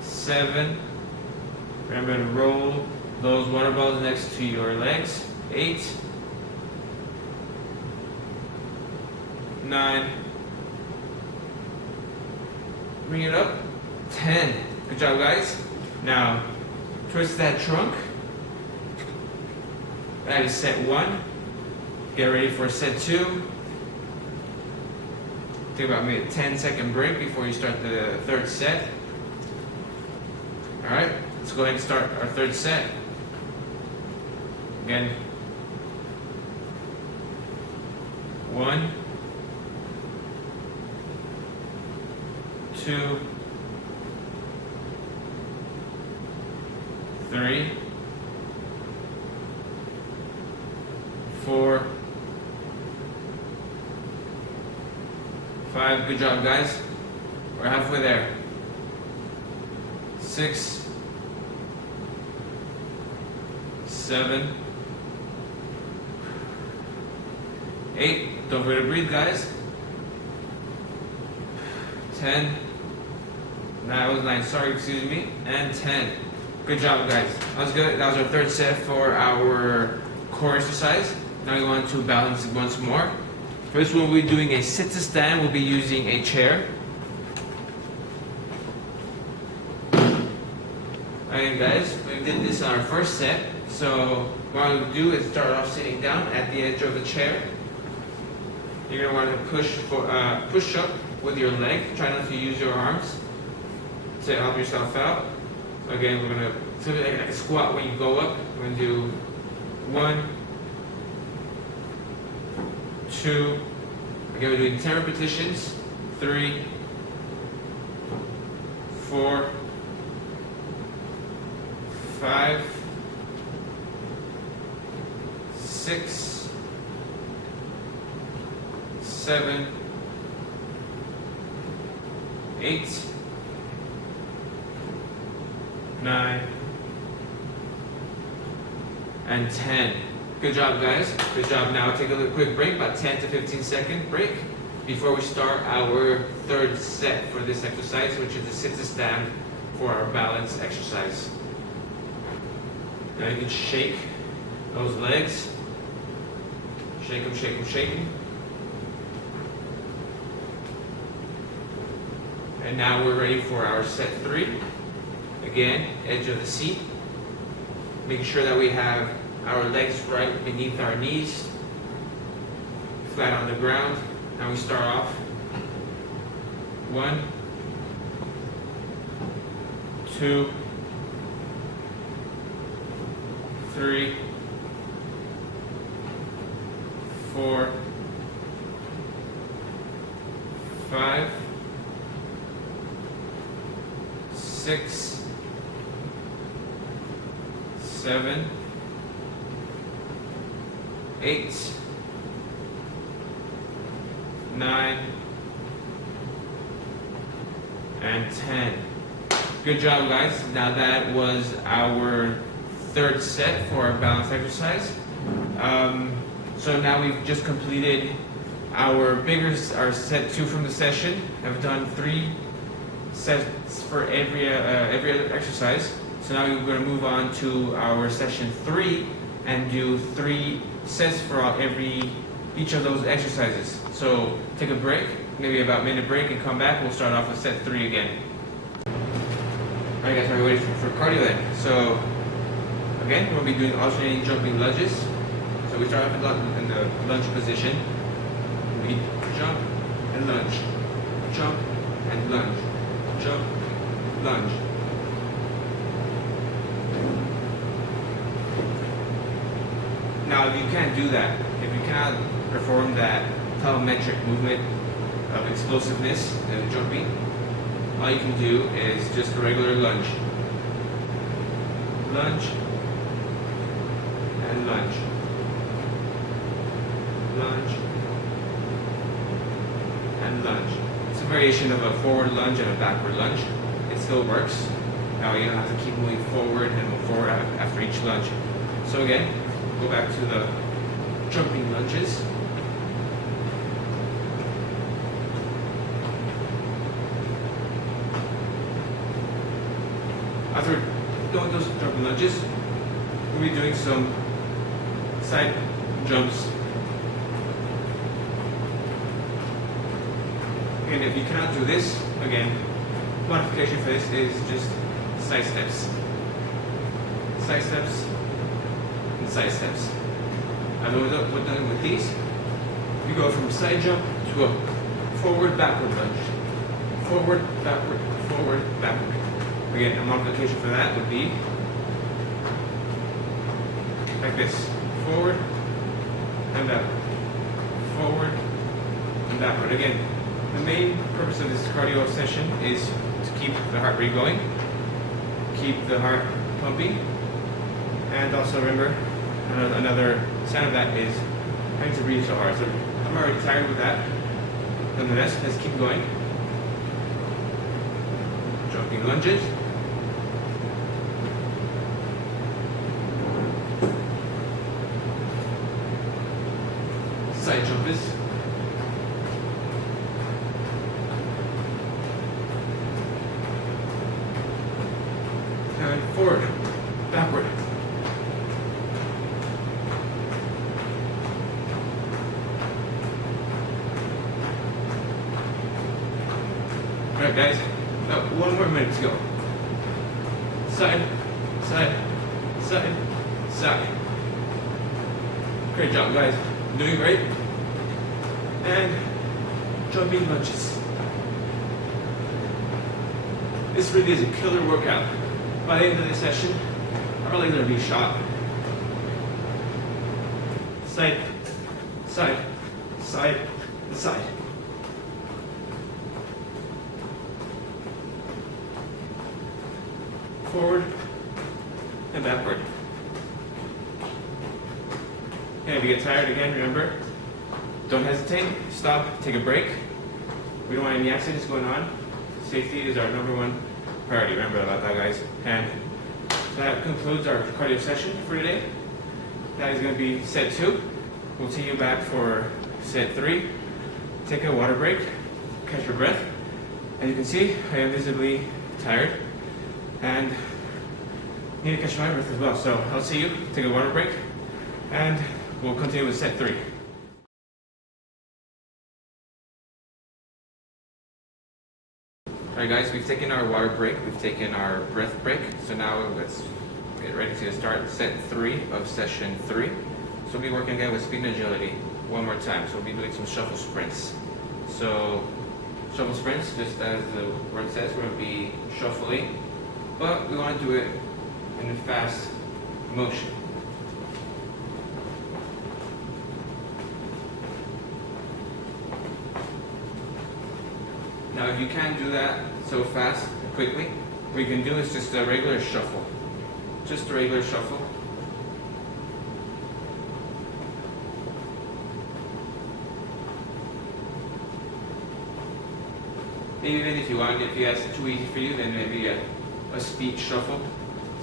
7. Remember to roll those water balls next to your legs. 8, 9. Bring it up. 10. Good job, guys. Now, twist that trunk. That is set 1. Get ready for set 2. Take about maybe a 10-second break before you start the third set. Alright, let's go ahead and start our third set. Again, 1, 2, 3, 4, 5. Good job, guys. We're halfway there. 6, 7, 8. Don't forget to breathe, guys. 10. That was 9. Sorry, excuse me. And 10. Good job, guys. That was good. That was our third set for our core exercise. Now we want to balance it once more. For this one, we'll be doing a sit to stand. We'll be using a chair. Alright, guys, we did this on our first set. So what we'll do is start off sitting down at the edge of the chair. You're gonna want to push up with your leg. Try not to use your arms to help yourself out. So again, we're gonna like a squat when you go up. We're gonna do 1, 2. Again, we're doing 10 repetitions. 3, 4, 5, 6, 7, 8, 9, and 10. Good job, guys. Good job. Now take a quick break, about 10 to 15-second break, before we start our third set for this exercise, which is the sit to stand for our balance exercise. Now you can shake those legs. Shake them, shake them, shake them. And now we're ready for our set 3. Again, edge of the seat. Making sure that we have our legs right beneath our knees, flat on the ground. Now we start off. 1, 2, 3, 4, 5, 6, 7, 8, 9, and 10. Good job, guys. Now that was our third set for our balance exercise. So now we've just completed our set 2 from the session. I've done 3 sets for every other exercise. So now we're going to move on to our session 3 and do 3 sets for each of those exercises. So take a break, maybe about a minute break, and come back. We'll start off with set 3 again. Alright, guys, are we ready for cardio then? So again, we'll be doing alternating jumping lunges. So we start off in the lunge position. We jump and lunge, jump and lunge, jump, lunge. Now, if you can't do that, if you cannot perform that plyometric movement of explosiveness and jumping, all you can do is just a regular lunge. Lunge and lunge. Lunge and lunge. It's a variation of a forward lunge and a backward lunge. It still works. Now you don't have to keep moving forward and move forward after each lunge. So again, go back to the jumping lunges. After doing those jumping lunges, we'll be doing some side jumps. And if you cannot do this, again, modification for this is just side steps. Side steps and side steps. And when we're done with these, we go from side jump to a forward, backward lunge. Forward, backward, forward, backward. Again, a modification for that would be like this. Forward and backward. Forward and backward. Again, the main purpose of this cardio session is to keep the heart rate going, keep the heart pumping, and also remember, another sign of that is having to breathe so hard. So I'm already tired with that. Nonetheless, let's keep going. Jumping lunges. side jump is. And forward, backward. Alright guys, now 1 more minute to go. Side, side, side, side. Great job guys, doing great. And jumping lunges. This really is a killer workout. By the end of the session, I'm really going to be shot. Side, side, side, side. Forward and backward. And if you get tired again, remember, don't hesitate, stop, take a break. We don't want any accidents going on. Safety is our #1 priority. Remember about that, guys. And that concludes our cardio session for today. That is going to be set 2. We'll see you back for set 3. Take a water break, catch your breath. As you can see, I am visibly tired and need to catch my breath as well. So I'll see you, take a water break, and we'll continue with set 3. Alright guys, we've taken our water break, we've taken our breath break, so now let's get ready to start set 3 of session 3. So we'll be working again with speed and agility one more time. So we'll be doing some shuffle sprints. So shuffle sprints, just as the word says, we're going to be shuffling, but we want to do it in a fast motion. Now if you can't do that so fast and quickly, what you can do is just a regular shuffle. Just a regular shuffle. Even if you want, if that's too easy for you, then maybe a speed shuffle,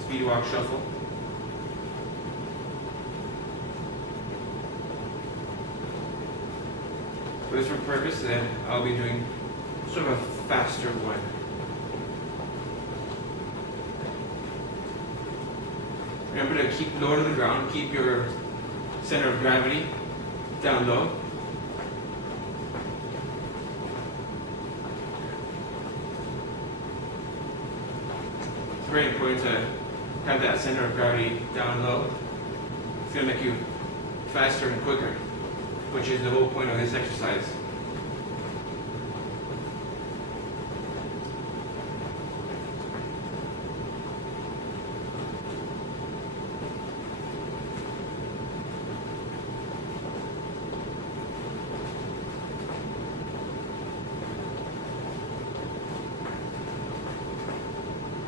speed walk shuffle. For this purpose, then I'll be doing sort of a faster one. Remember to keep low to the ground, keep your center of gravity down low. It's very important to have that center of gravity down low. It's going to make you faster and quicker, which is the whole point of this exercise.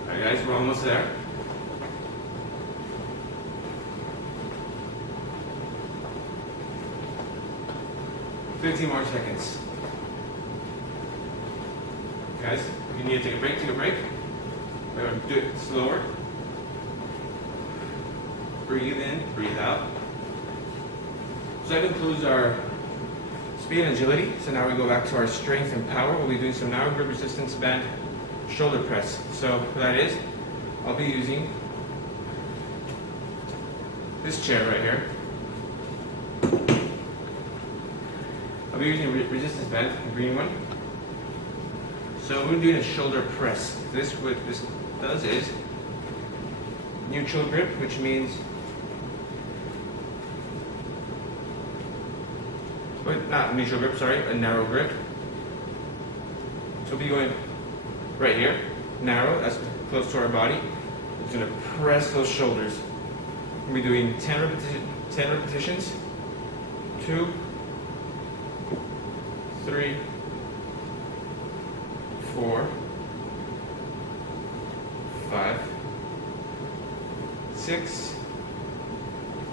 Alright guys, we're almost there. $15 more seconds. Guys, if you need to take a break, take a break. We're going to do it slower. Breathe in, breathe out. So that concludes our speed and agility. So now we go back to our strength and power. We'll be doing some narrow grip resistance band shoulder press. So what that is, I'll be using this chair right here. I'll be using a resistance band, the green one. So we're doing a shoulder press. What this does is neutral grip, which means not neutral grip, sorry, a narrow grip. So we'll be going right here, narrow, as close to our body. It's going to press those shoulders. We'll be doing 10 repetitions, 2, 3, 4, 5, 6,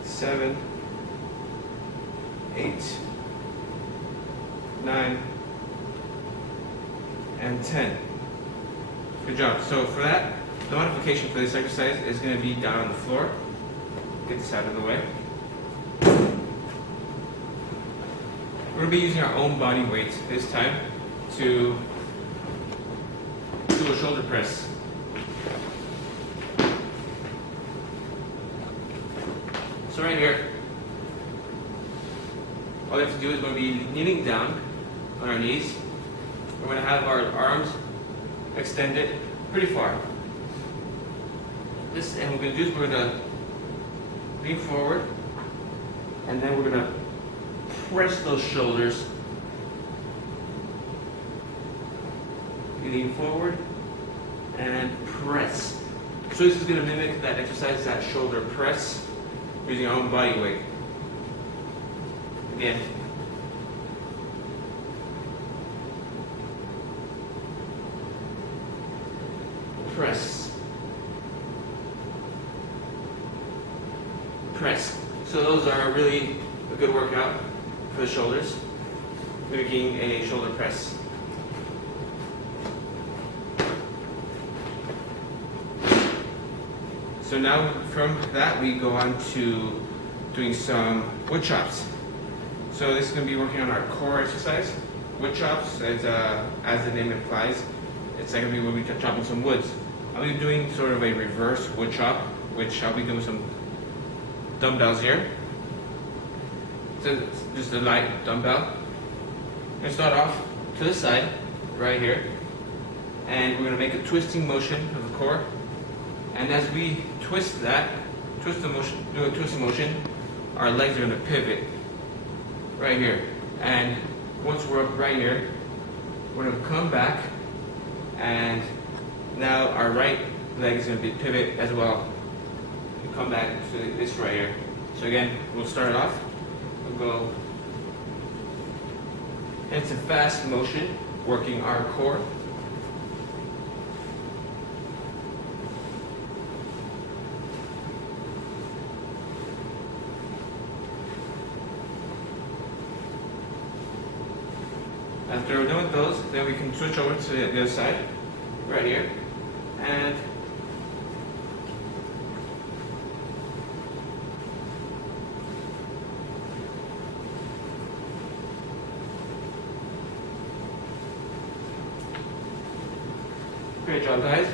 7, 8, 9, and 10. Good job. So for that, the modification for this exercise is going to be down on the floor. Get this out of the way. going to be using our own body weight this time to do a shoulder press. So right here, all we have to do is going to be kneeling down on our knees. We're going to have our arms extended pretty far. And what we're going to do is we're going to lean forward, and then we're going to press those shoulders. You lean forward and press. So this is going to mimic that exercise, that shoulder press, using our own body weight. Again. Press. Press. So those are really a good workout for the shoulders, mimicking a shoulder press. So now from that we go on to doing some wood chops. So this is going to be working on our core exercise. Wood chops, as the name implies, it's going to be when we chopping some woods. I'll be doing sort of a reverse wood chop, which I'll be doing some dumbbells here. So just a light dumbbell. I'm going to start off to the side, right here, and we're going to make a twisting motion of the core. And as we twist that, do a twisting motion, our legs are going to pivot right here. And once we're up right here, we're going to come back, and now our right leg is going to be pivot as well. We come back to this right here. So again, we'll start it off. We'll go. And it's a fast motion, working our core. After we're done with those, then we can switch over to the other side, right here, and great job, guys.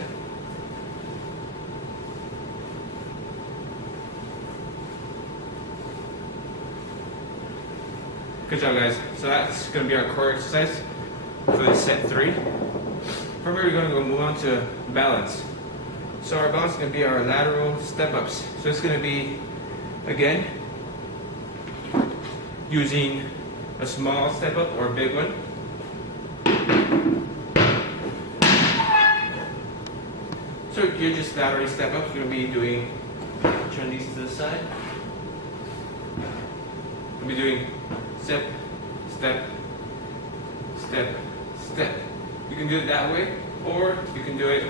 Good job, guys. So that's going to be our core exercise for the set 3. From here, we're going to move on to balance. So our balance is going to be our lateral step-ups. So it's going to be, again, using a small step-up or a big one. So you're just laterally step-ups. We're going to be doing, turn these to the side. We'll be doing step, step, step, step. You can do it that way, or you can do it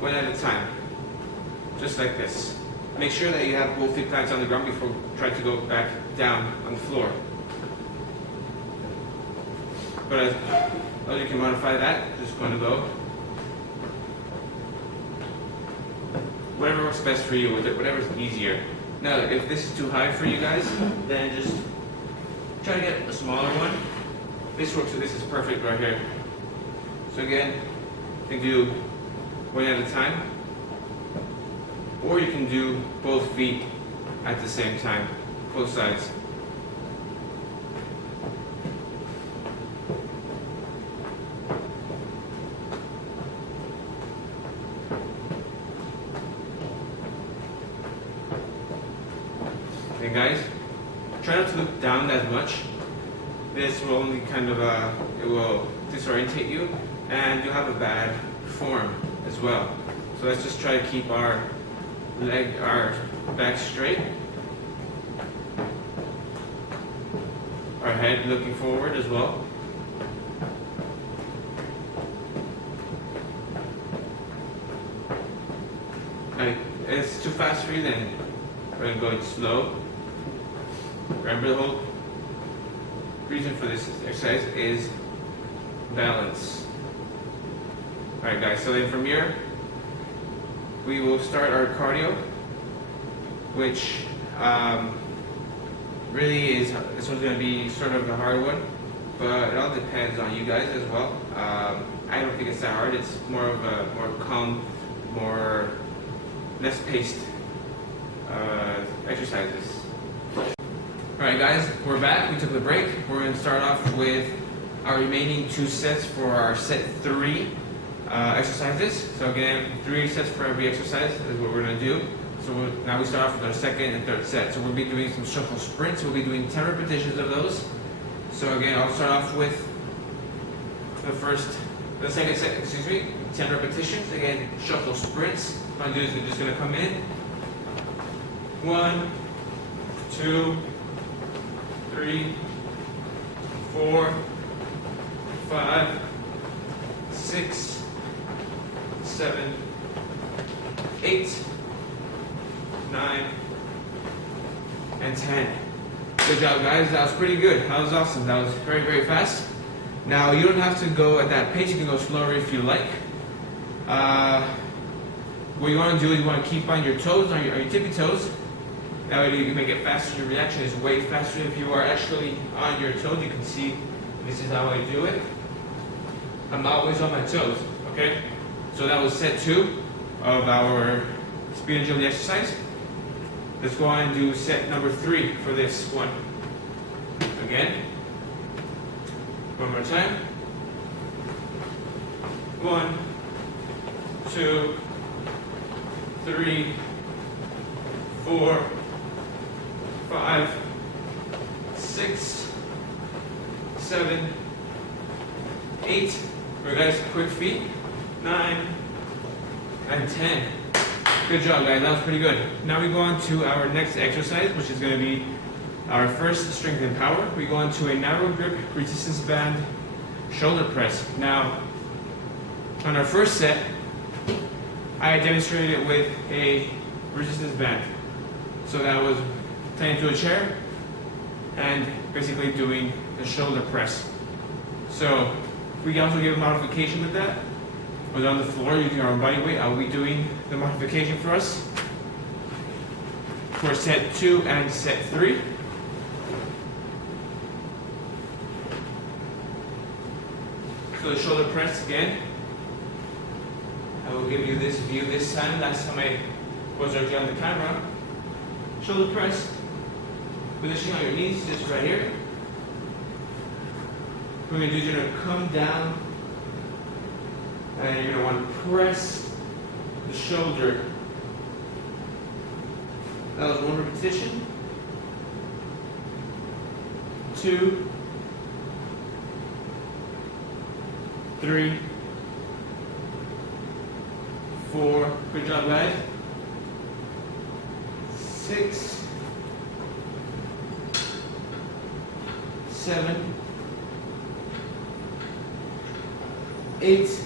one at a time, just like this. Make sure that you have both feet planted on the ground before trying to go back down on the floor. But as you can modify that, just going to go whatever works best for you with it, whatever's easier. Now, if this is too high for you guys, then just try to get a smaller one. This works, so this is perfect right here. So again, you can do one at a time, or you can do both feet at the same time, both sides. And guys, try not to look down that much. This will only kind of, it will disorientate you, and you'll have a bad form as well. So let's just try to keep our back straight. Our head looking forward as well. If it's too fast for you, then we're going to go slow. Remember, the whole reason for this exercise is balance. Alright guys, so then from here, we will start our cardio, which really is, this one's going to be sort of a hard one, but it all depends on you guys as well. I don't think it's that hard. It's more of a more calm, less paced exercises. Alright guys, we're back. We took the break. We're going to start off with our remaining 2 sets for our set 3 exercises. So again, 3 sets for every exercise is what we're going to do. So now we start off with our second and third set. So we'll be doing some shuffle sprints. We'll be doing 10 repetitions of those. So again, I'll start off with the second set, 10 repetitions. Again, shuffle sprints. What I'm going to do is we're just going to come in. 1, 2, 3, 4, 5, 6, 7, 8, 9, and 10. Good job, guys. That was pretty good. That was awesome. That was very, very fast. Now, you don't have to go at that pace. You can go slower if you like. What you want to do is you want to keep on your toes, on your tippy toes. That way you can make it faster. Your reaction is way faster if you are actually on your toes. You can see this is how I do it. I'm always on my toes, okay? So that was set 2 of our speed agility exercise. Let's go on and do set number 3 for this one. Again. One more time. 1, 2, 3, 4, 5, 6, 7, 8. Alright guys, quick feet. 9 and 10. Good job, guys. That was pretty good. Now we go on to our next exercise, which is going to be our first strength and power. We go on to a narrow grip resistance band shoulder press. Now, on our first set, I demonstrated it with a resistance band. So that was tying to a chair and basically doing the shoulder press. So we can also give a modification with that. We're on the floor using our own body weight. I'll be doing the modification for us for set 2 and set 3. So the shoulder press again. I will give you this view this time. Last time I was already on the camera. Shoulder press. Position on your knees, just right here. What we're going to do is you're going to come down and you're going to want to press the shoulder. That was 1 repetition. 2, 3, 4. Good job, guys. 6, 7, 8,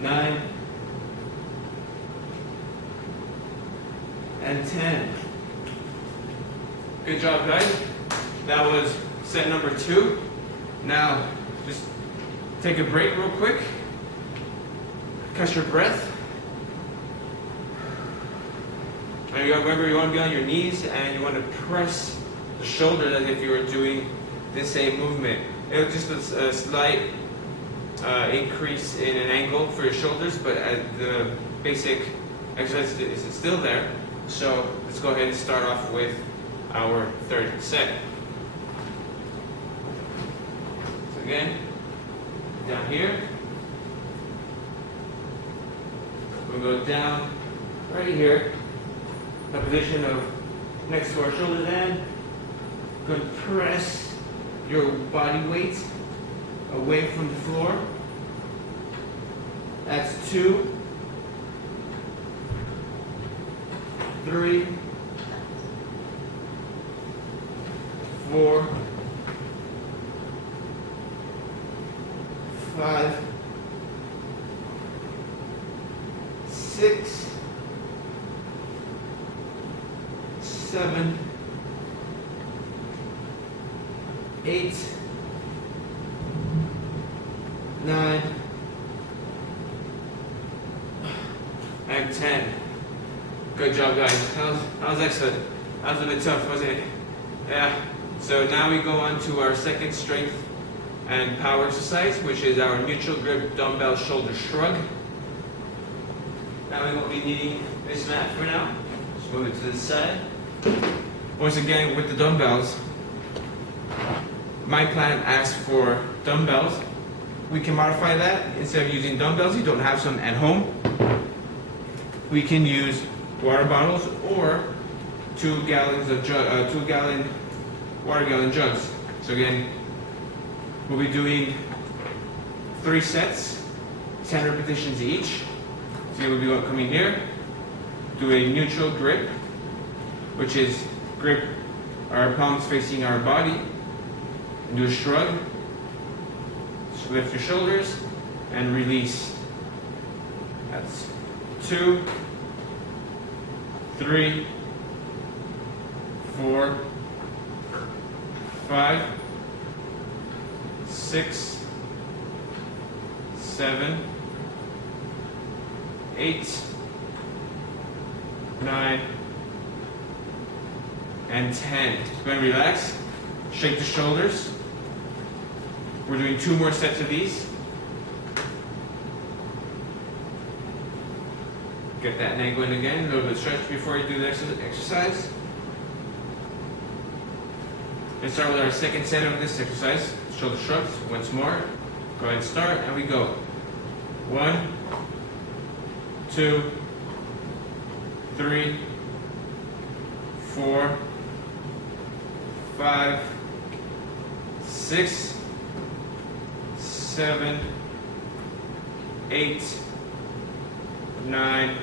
9, and 10. Good job, guys. That was set number 2. Now, just take a break real quick. Catch your breath. And remember, you want to be on your knees and you want to press the shoulder as if you were doing the same movement. It was just a slight increase in an angle for your shoulders, but the basic exercise is still there. So let's go ahead and start off with our third set. So again, down here. We'll go down right here. The position of next to our shoulders, and going to press your body weight away from the floor. That's 2, 3, 4, 5, 6, 7, 8, 9, and 10. Good job, guys. That was excellent. That was a bit tough, wasn't it? Yeah. So now we go on to our second strength and power exercise, which is our neutral grip dumbbell shoulder shrug. Now we won't be needing this mat for now. Just move it to the side. Once again, with the dumbbells, my plan asks for dumbbells. We can modify that. Instead of using dumbbells, you don't have some at home. We can use water bottles or 2 gallons of 2 gallon water gallon jugs. So again, we'll be doing 3 sets, 10 repetitions each. So we'll be coming here, do a neutral grip, which is grip our palms facing our body, and do a shrug. So lift your shoulders and release. That's 2, 3, 4, 5, 6, 7, 8, 9, and 10. Go ahead and relax. Shake the shoulders. We're doing 2 more sets of these. Get that neck going again. A little bit of stretch before you do the exercise. Let's start with our second set of this exercise. Shoulder shrugs. Once more. Go ahead and start, and we go. 1, 2, 3, 4, 5, 6, 7, 8, 9,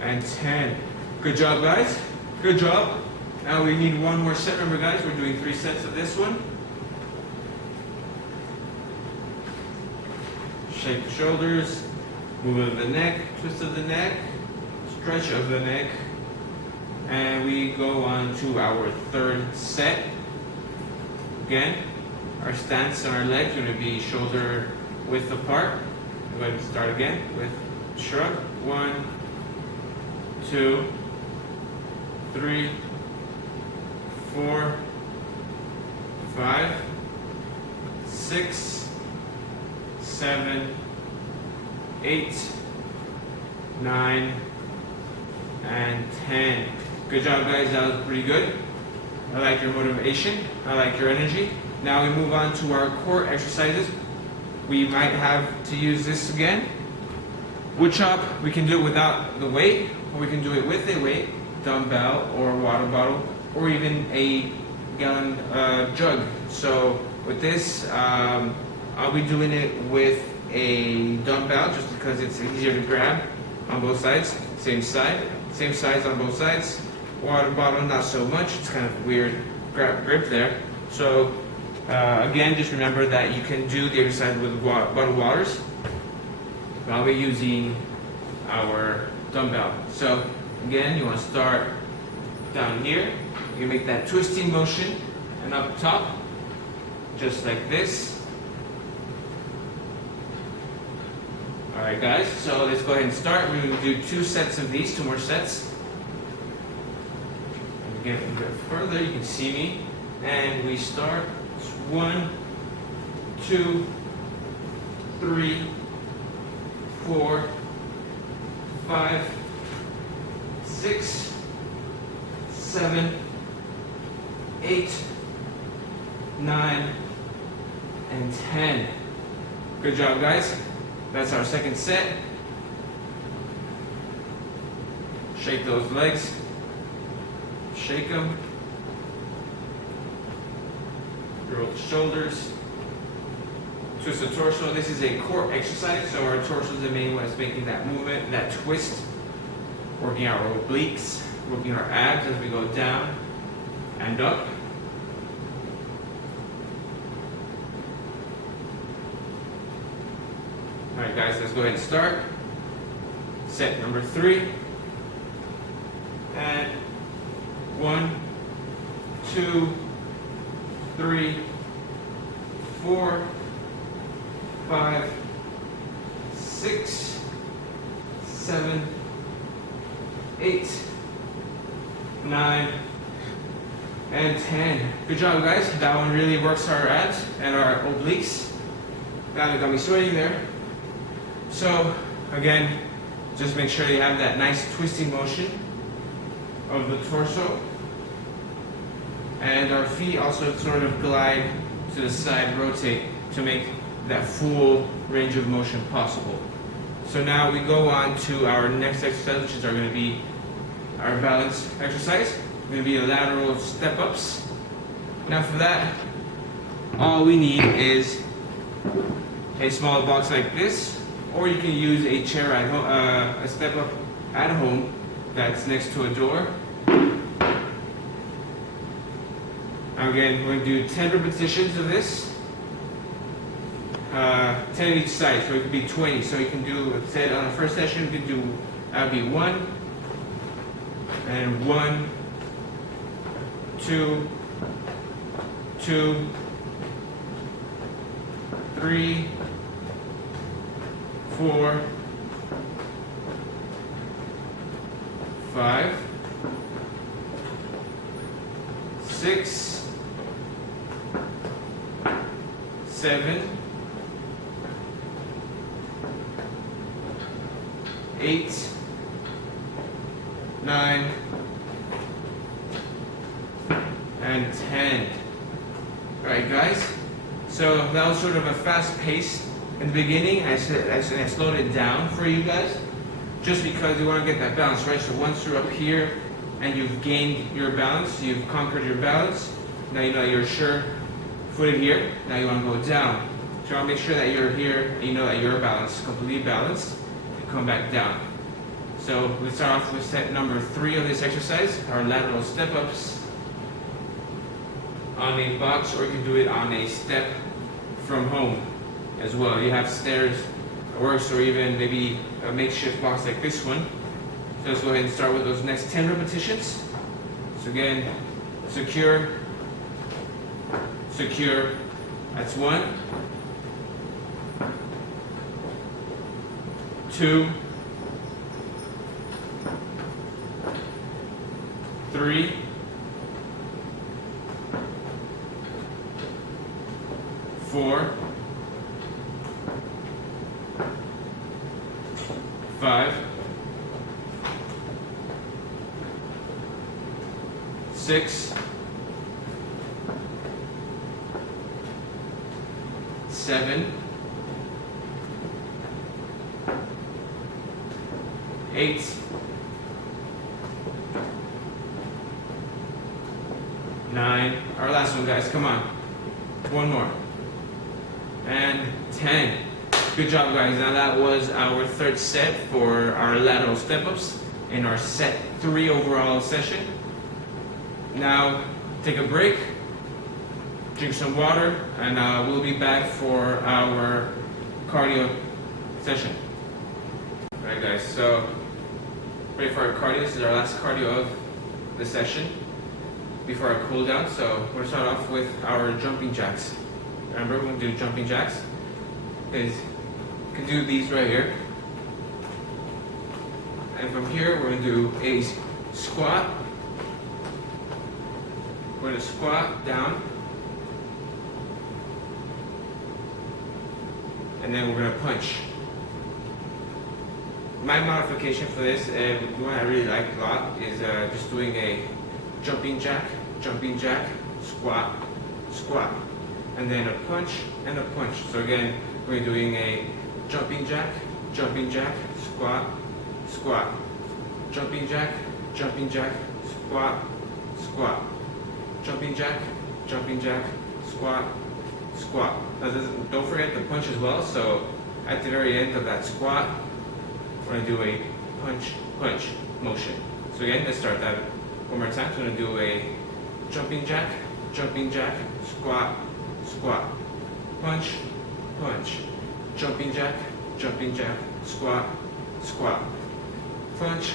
and 10. Good job, guys. Good job. Now we need 1 more set. Remember, guys, we're doing 3 sets of this one. Shake the shoulders, move of the neck, twist of the neck, stretch of the neck, and we go on to our 3rd set. Again, our stance on our legs are going to be shoulder width apart. Go ahead and start again with shrug. 1, 2, 3, 4, 5, 6, 7, 8, 9, and 10. Good job, guys. That was pretty good. I like your motivation. I like your energy. Now we move on to our core exercises. We might have to use this again. Wood chop, we can do it without the weight, or we can do it with a weight, dumbbell or water bottle, or even a gallon jug. So with this, I'll be doing it with a dumbbell just because it's easier to grab on both sides. Same size on both sides. Water bottle, not so much. It's kind of weird grip there. So again, just remember that you can do the exercise with bottled waters. I'll be using our dumbbell. So again, you want to start down here. You make that twisting motion and up top, just like this. Alright guys, so let's go ahead and start. We're going to do 2 sets of these, 2 more sets. Get a bit further, you can see me. And we start 1, 2, 3, 4, 5, 6, 7, 8, 9, and 10. Good job, guys. That's our second set. Shake those legs. Shake them. Roll the shoulders. Twist the torso. This is a core exercise, so our torso is the main one that's making that movement, that twist. Working our obliques, working our abs as we go down and up. Alright guys, let's go ahead and start. Set number 3. And 1, 2, 3, 4, 5, 6, 7, 8, 9, and 10. Good job, guys. That one really works our abs and our obliques. That got me sweating there. So, again, just make sure you have that nice twisting motion of the torso. And our feet also sort of glide to the side, rotate to make that full range of motion possible. So now we go on to our next exercise, which is going to be our balance exercise. Going to be a lateral step-ups. Now for that, all we need is a small box like this, or you can use a chair at home, a step-up at home that's next to a door. Again, we're going to do 10 repetitions of this. 10 each side, so it could be 20. So you can do, let's say on the first session, you can do, that would be 1, and 1, 2, 2, 3, 4, 5, 6, 7, 8, 9, and 10. Alright, guys, so that was sort of a fast pace in the beginning. I slowed it down for you guys just because you want to get that balance, right? So once you're up here and you've gained your balance, you've conquered your balance, now you know you're sure-footed here, now you want to go down. So you want to make sure that you're here and you know that you're balanced, completely balanced, and come back down. So let's start off with set number 3 of this exercise, our lateral step-ups on a box, or you can do it on a step from home as well. You have stairs, works, or even maybe a makeshift box like this one. So let's go ahead and start with those next 10 repetitions. So again, secure, secure, that's 1, 2, 3, 4, 5, 6, 7, 8, 9. Our last one, guys. Come on. One more. And 10. Good job, guys. Now that was our third set for our lateral step-ups in our set 3 overall session. Now take a break, drink some water, and we'll be back for our cardio session. Alright, guys, so ready for our cardio. This is our last cardio of the session before our cool down. So we're going to start off with our jumping jacks. Remember, we're going to do jumping jacks. You can do these right here. And from here, we're going to do a squat. We're going to squat down. And then we're going to punch. My modification for this, and the one I really like a lot, is just doing a jumping jack, squat, squat. And then a punch and a punch. So again, we're doing a jumping jack, squat, squat. Jumping jack, squat, squat. Jumping jack, squat, squat. Now don't forget the punch as well. So at the very end of that squat, we're going to do a punch, punch motion. So again, let's start that one more time. So we're going to do a jumping jack, squat, squat. Punch, punch. Jumping jack, squat, squat. Punch,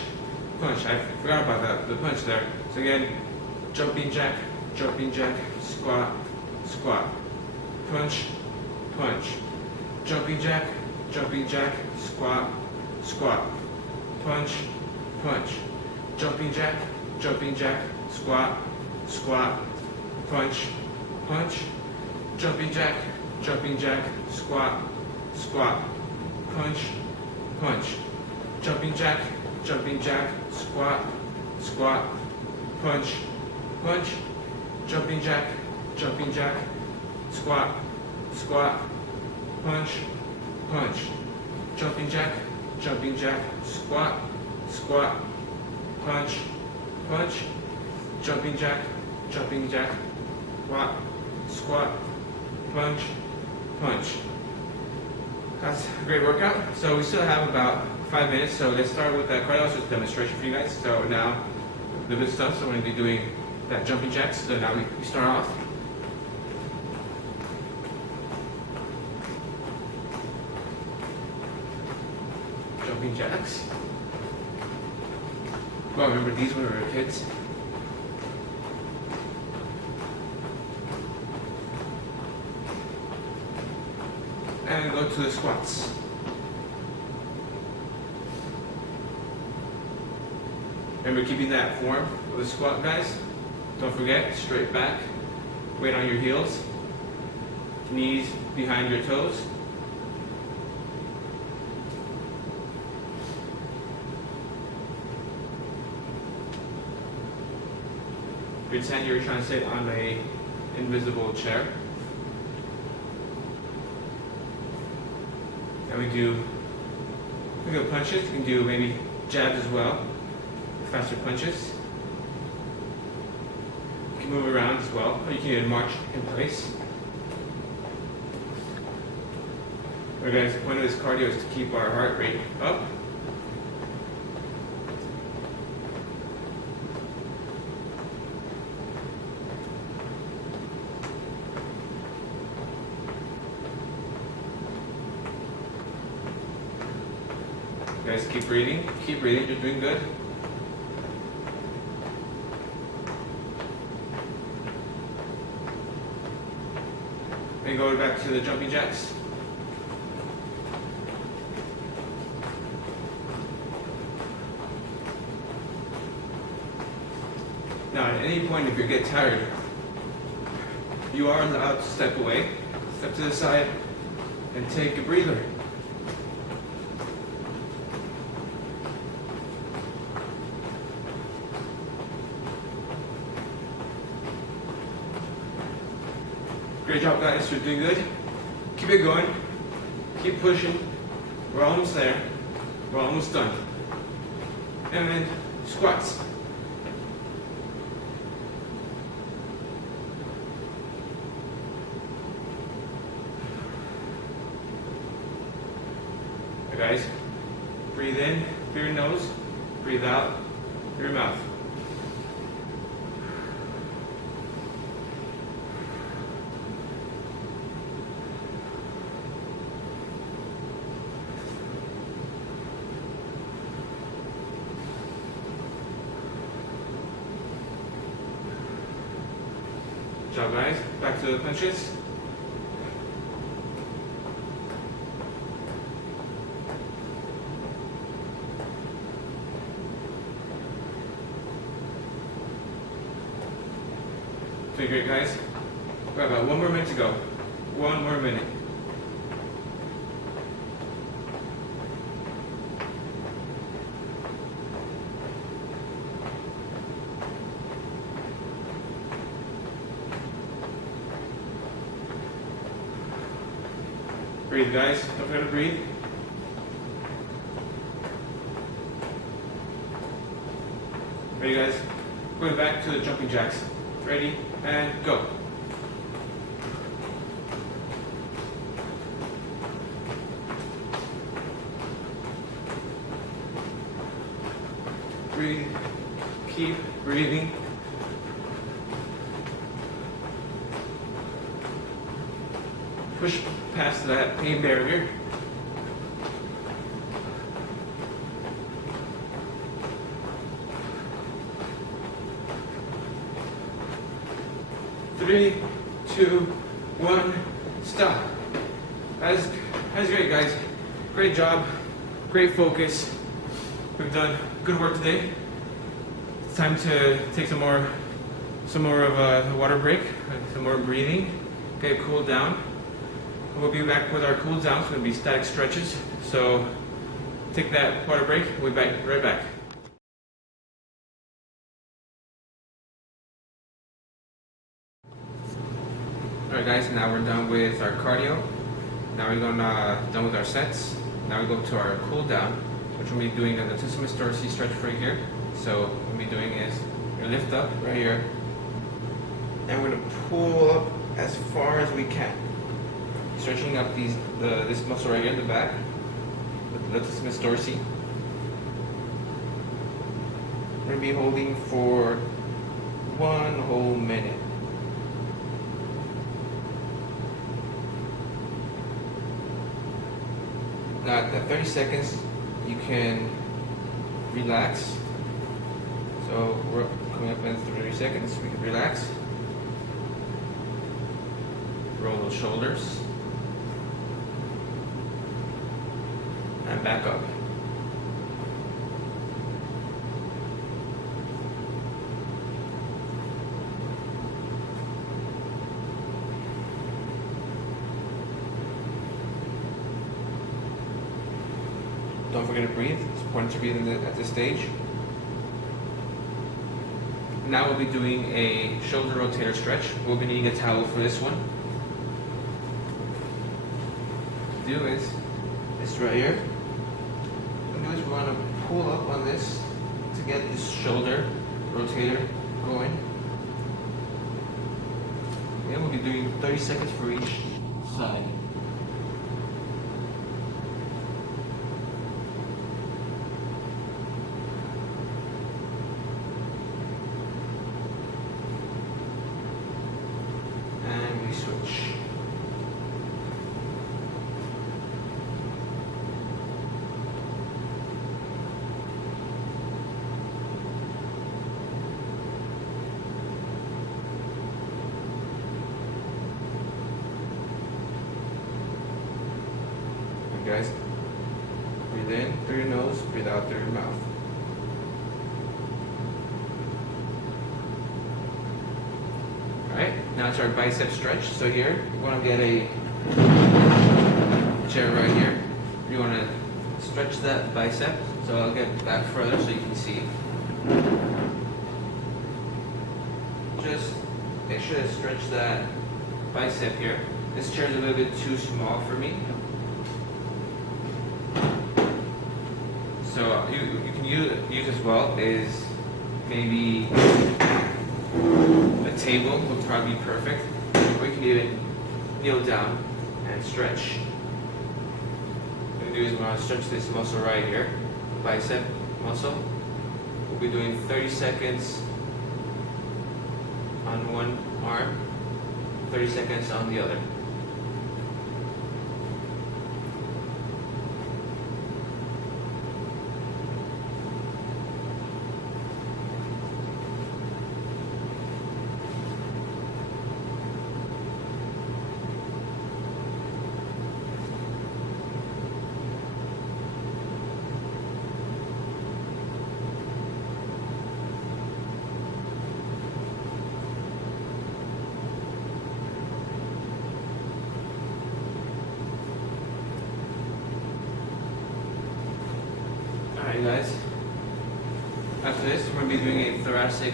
punch. I forgot about the punch there. So again, jumping jack, squat, squat. Punch, punch. Jumping jack, squat, squat. Punch, punch. jumping jack, squat, squat, punch, punch, jumping jack, squat, squat, punch, punch, jumping jack, squat, squat, punch, punch, jumping jack, squat, squat, punch, punch, jumping jack, squat, squat, punch, punch, jumping jack, squat, squat, punch, punch. That's a great workout. So we still have about 5 minutes, so let's start with that cardio, just a demonstration for you guys. So now, the good stuff, so we're going to be doing that jumping jacks. So now we start off. Jumping jacks. Well, remember these when we were kids? And go to the squats. Remember keeping that form of the squat, guys. Don't forget, straight back, weight on your heels, knees behind your toes. Pretend you're trying to sit on a invisible chair. And we do good punches. You can do maybe jabs as well, faster punches. You can move around as well, or you can even march in place. Alright guys, the point of this cardio is to keep our heart rate up. Guys, keep breathing, you're doing good. And go back to the jumping jacks. Now, at any point, if you get tired, you are allowed to step away, step to the side, and take a breather. Great job, guys. You're doing good. Keep it going. Keep pushing. We're almost there. We're almost done. And then squats. Okay, guys, breathe in through your nose. Breathe out through your mouth. Good job, guys. Back to the punches. Doing great, guys. We have about 1 more minute to go. 1 more minute. Breathe, guys. Don't forget to breathe. Ready, guys? Going back to the jumping jacks. Ready, and go. Breathe. Keep breathing. Push past that pain barrier. Three, two, one, stop. That's great, guys. Great job. Great focus. We've done good work today. time to take some more of a water break, some more breathing, get it cooled down. We'll be back with our cool down. It's going to be static stretches. So take that water break. We'll be right back. Alright guys, now we're done with our cardio. Now we're done with our sets. Now we go to our cool down, which we'll be doing an latissimus dorsi stretch right here. So what we'll be doing is we're gonna lift up right here, and we're gonna pull up as far as we can, stretching up this muscle right here in the back, the latissimus dorsi. We're gonna be holding for 1 whole minute. Now at 30 seconds, you can relax. So we're coming up in 30 seconds, we can relax. Roll those shoulders. And back up. Don't forget to breathe. It's important to breathe at this stage. Now we'll be doing a shoulder rotator stretch. We'll be needing a towel for this one. What we'll do is this right here. What we'll do is we want to pull up on this to get this shoulder rotator going. And we'll be doing 30 seconds for each side. Switch. And guys, breathe in through your nose, breathe out through your mouth. Now it's our bicep stretch. So here, you want to get a chair right here. You want to stretch that bicep. So I'll get back further so you can see. Just make sure to stretch that bicep here. This chair is a little bit too small for me. So you can use as well is maybe a table would probably be perfect. Or you can even kneel down and stretch. What we're going to do is we're going to stretch this muscle right here, bicep muscle. We'll be doing 30 seconds on one arm, 30 seconds on the other. Alright guys, after this we're going to be doing a thoracic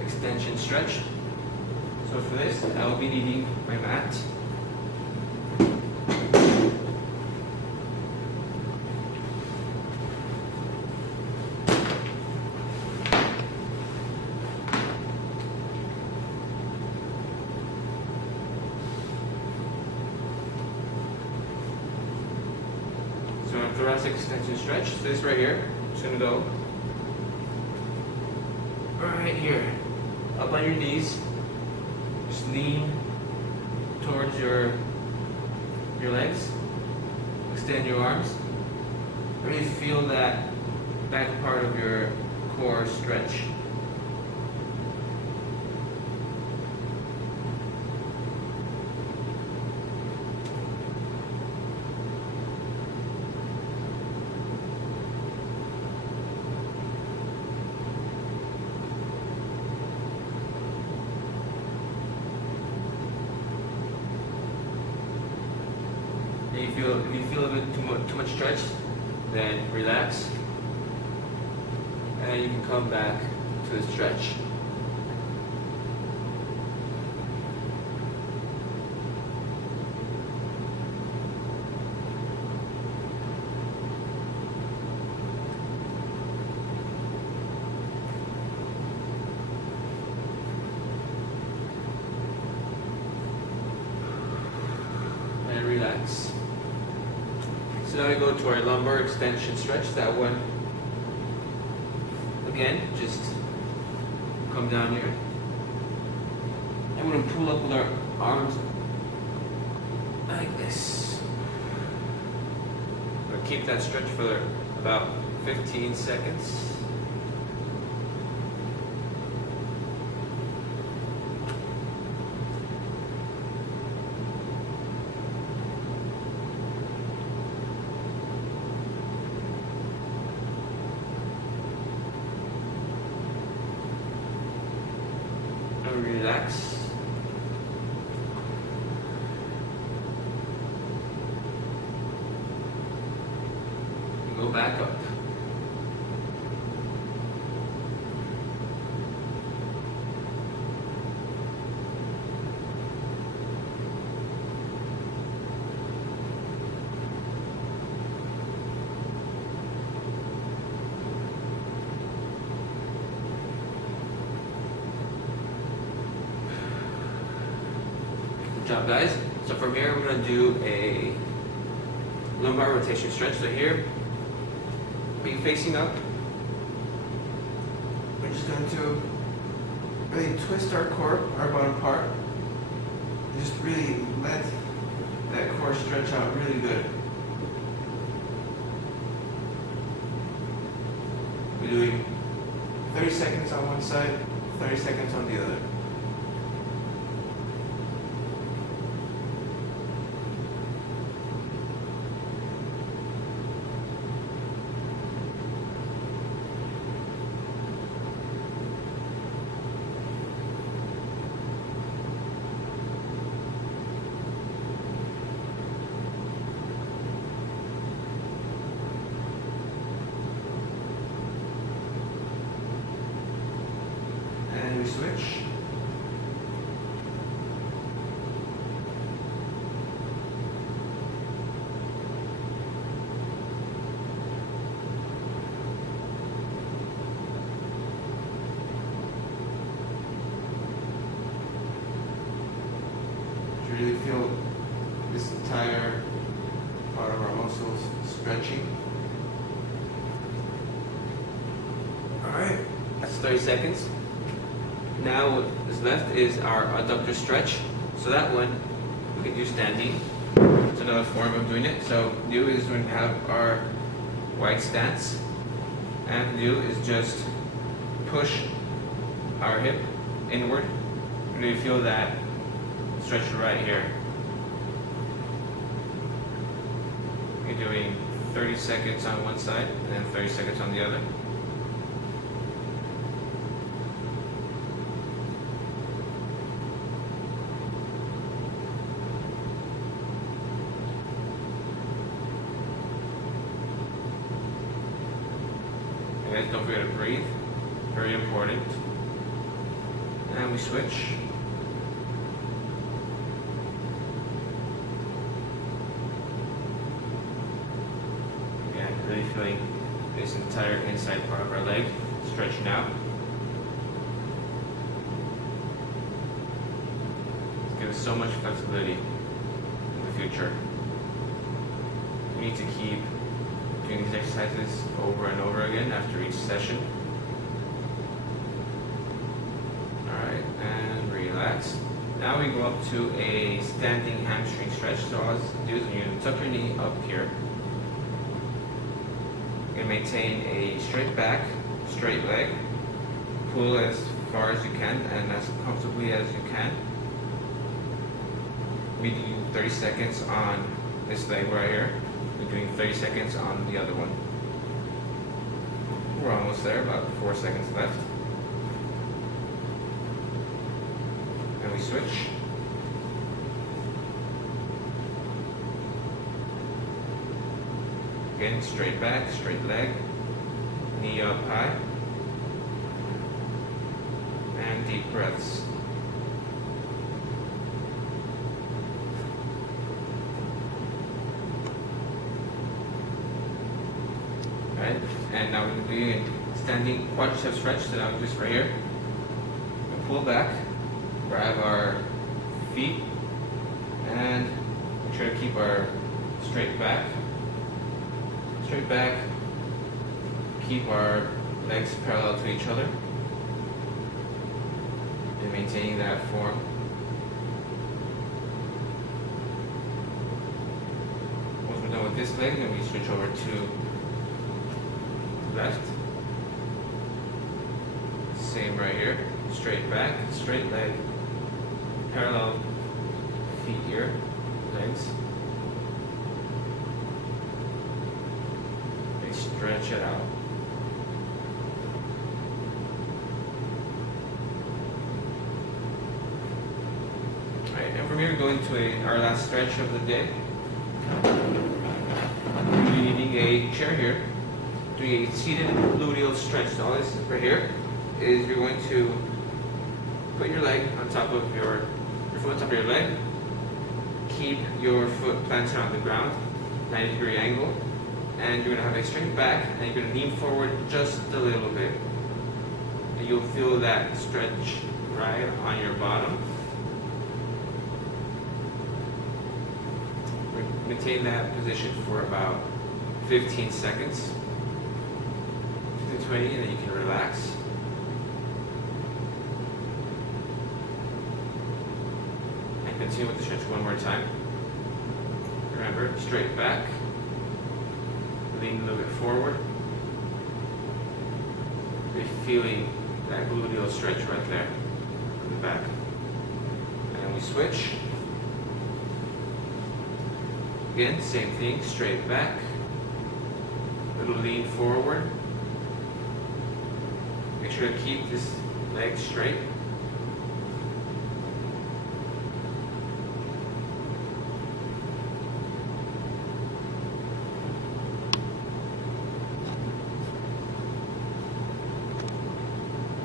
extension stretch. So for this I will be needing my mat. Thoracic extension stretch. So this right here, I'm just gonna go right here, up on your knees. Just lean towards your legs. Extend your arms. Really feel that back part of your core stretch. if you feel a bit too much stretch, then relax, and you can come back to the stretch. And relax. So now we go to our lumbar extension stretch. That one, again, just come down here. And we're going to pull up with our arms like this. We're going to keep that stretch for about 15 seconds. Relax. Go back up. Good job, guys. So from here, we're going to do a lumbar rotation stretch. So here, be facing up. We're just going to really twist our core, our bottom part. Just really let that core stretch out really good. We're doing 30 seconds on one side, 30 seconds on the other. Switch. You really feel this entire part of our muscles stretching. Alright, that's 30 seconds. Now what is left is our adductor stretch. So that one we can do standing. It's another form of doing it. So do is when we have our wide stance, and do is just push our hip inward. And you feel that stretch right here. You're doing 30 seconds on one side and then 30 seconds on the other. Guys, don't forget to breathe. Very important. And we switch. Again, really feeling this entire inside part of our leg stretching out. It's gives us so much flexibility in the future. We need to keep doing these exercises over and over again after each session. Alright, and relax. Now we go up to a standing hamstring stretch. So all you do is you tuck your knee up here. You're going to maintain a straight back, straight leg. Pull as far as you can and as comfortably as you can. We do 30 seconds on this leg right here. We're doing 30 seconds on the other one. We're almost there, about 4 seconds left. And we switch. Again, straight back, straight leg, knee up high, and deep breaths. Right, and now we're going to be in standing quadricep stretch, so now just right here. We'll pull back, grab our feet, and try to keep our straight back, keep our legs parallel to each other, and maintaining that form. Once we're done with this leg, then we switch over to left. Same right here, straight back, straight leg, parallel feet here, legs. And stretch it out. Alright, and from here we go into our last stretch of the day. We're needing a chair here, doing a seated gluteal stretch. So all this right here is you're going to put your leg on top of your foot on top of your leg. Keep your foot planted on the ground, 90-degree angle, and you're going to have a straight back, and you're going to lean forward just a little bit. And you'll feel that stretch right on your bottom. Maintain that position for about 15 seconds, 20, and then you can relax. And continue with the stretch one more time. Remember, straight back, lean a little bit forward. You're feeling that gluteal stretch right there in the back. And we switch. Again, same thing, straight back, little lean forward. Make sure to keep this leg straight.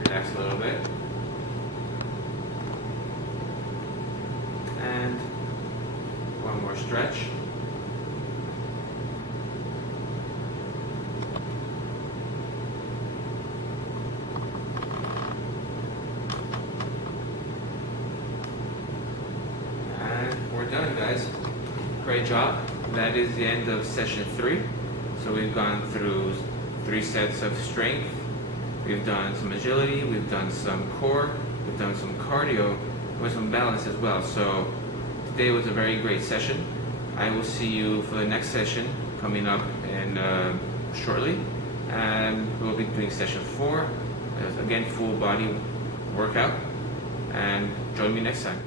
Relax a little bit. And one more stretch. Done, guys. Great job. That is the end of session 3. So we've gone through 3 sets of strength. We've done some agility. We've done some core. We've done some cardio with some balance as well. So today was a very great session. I will see you for the next session coming up in shortly, and we'll be doing session 4. Again, full body workout. And join me next time.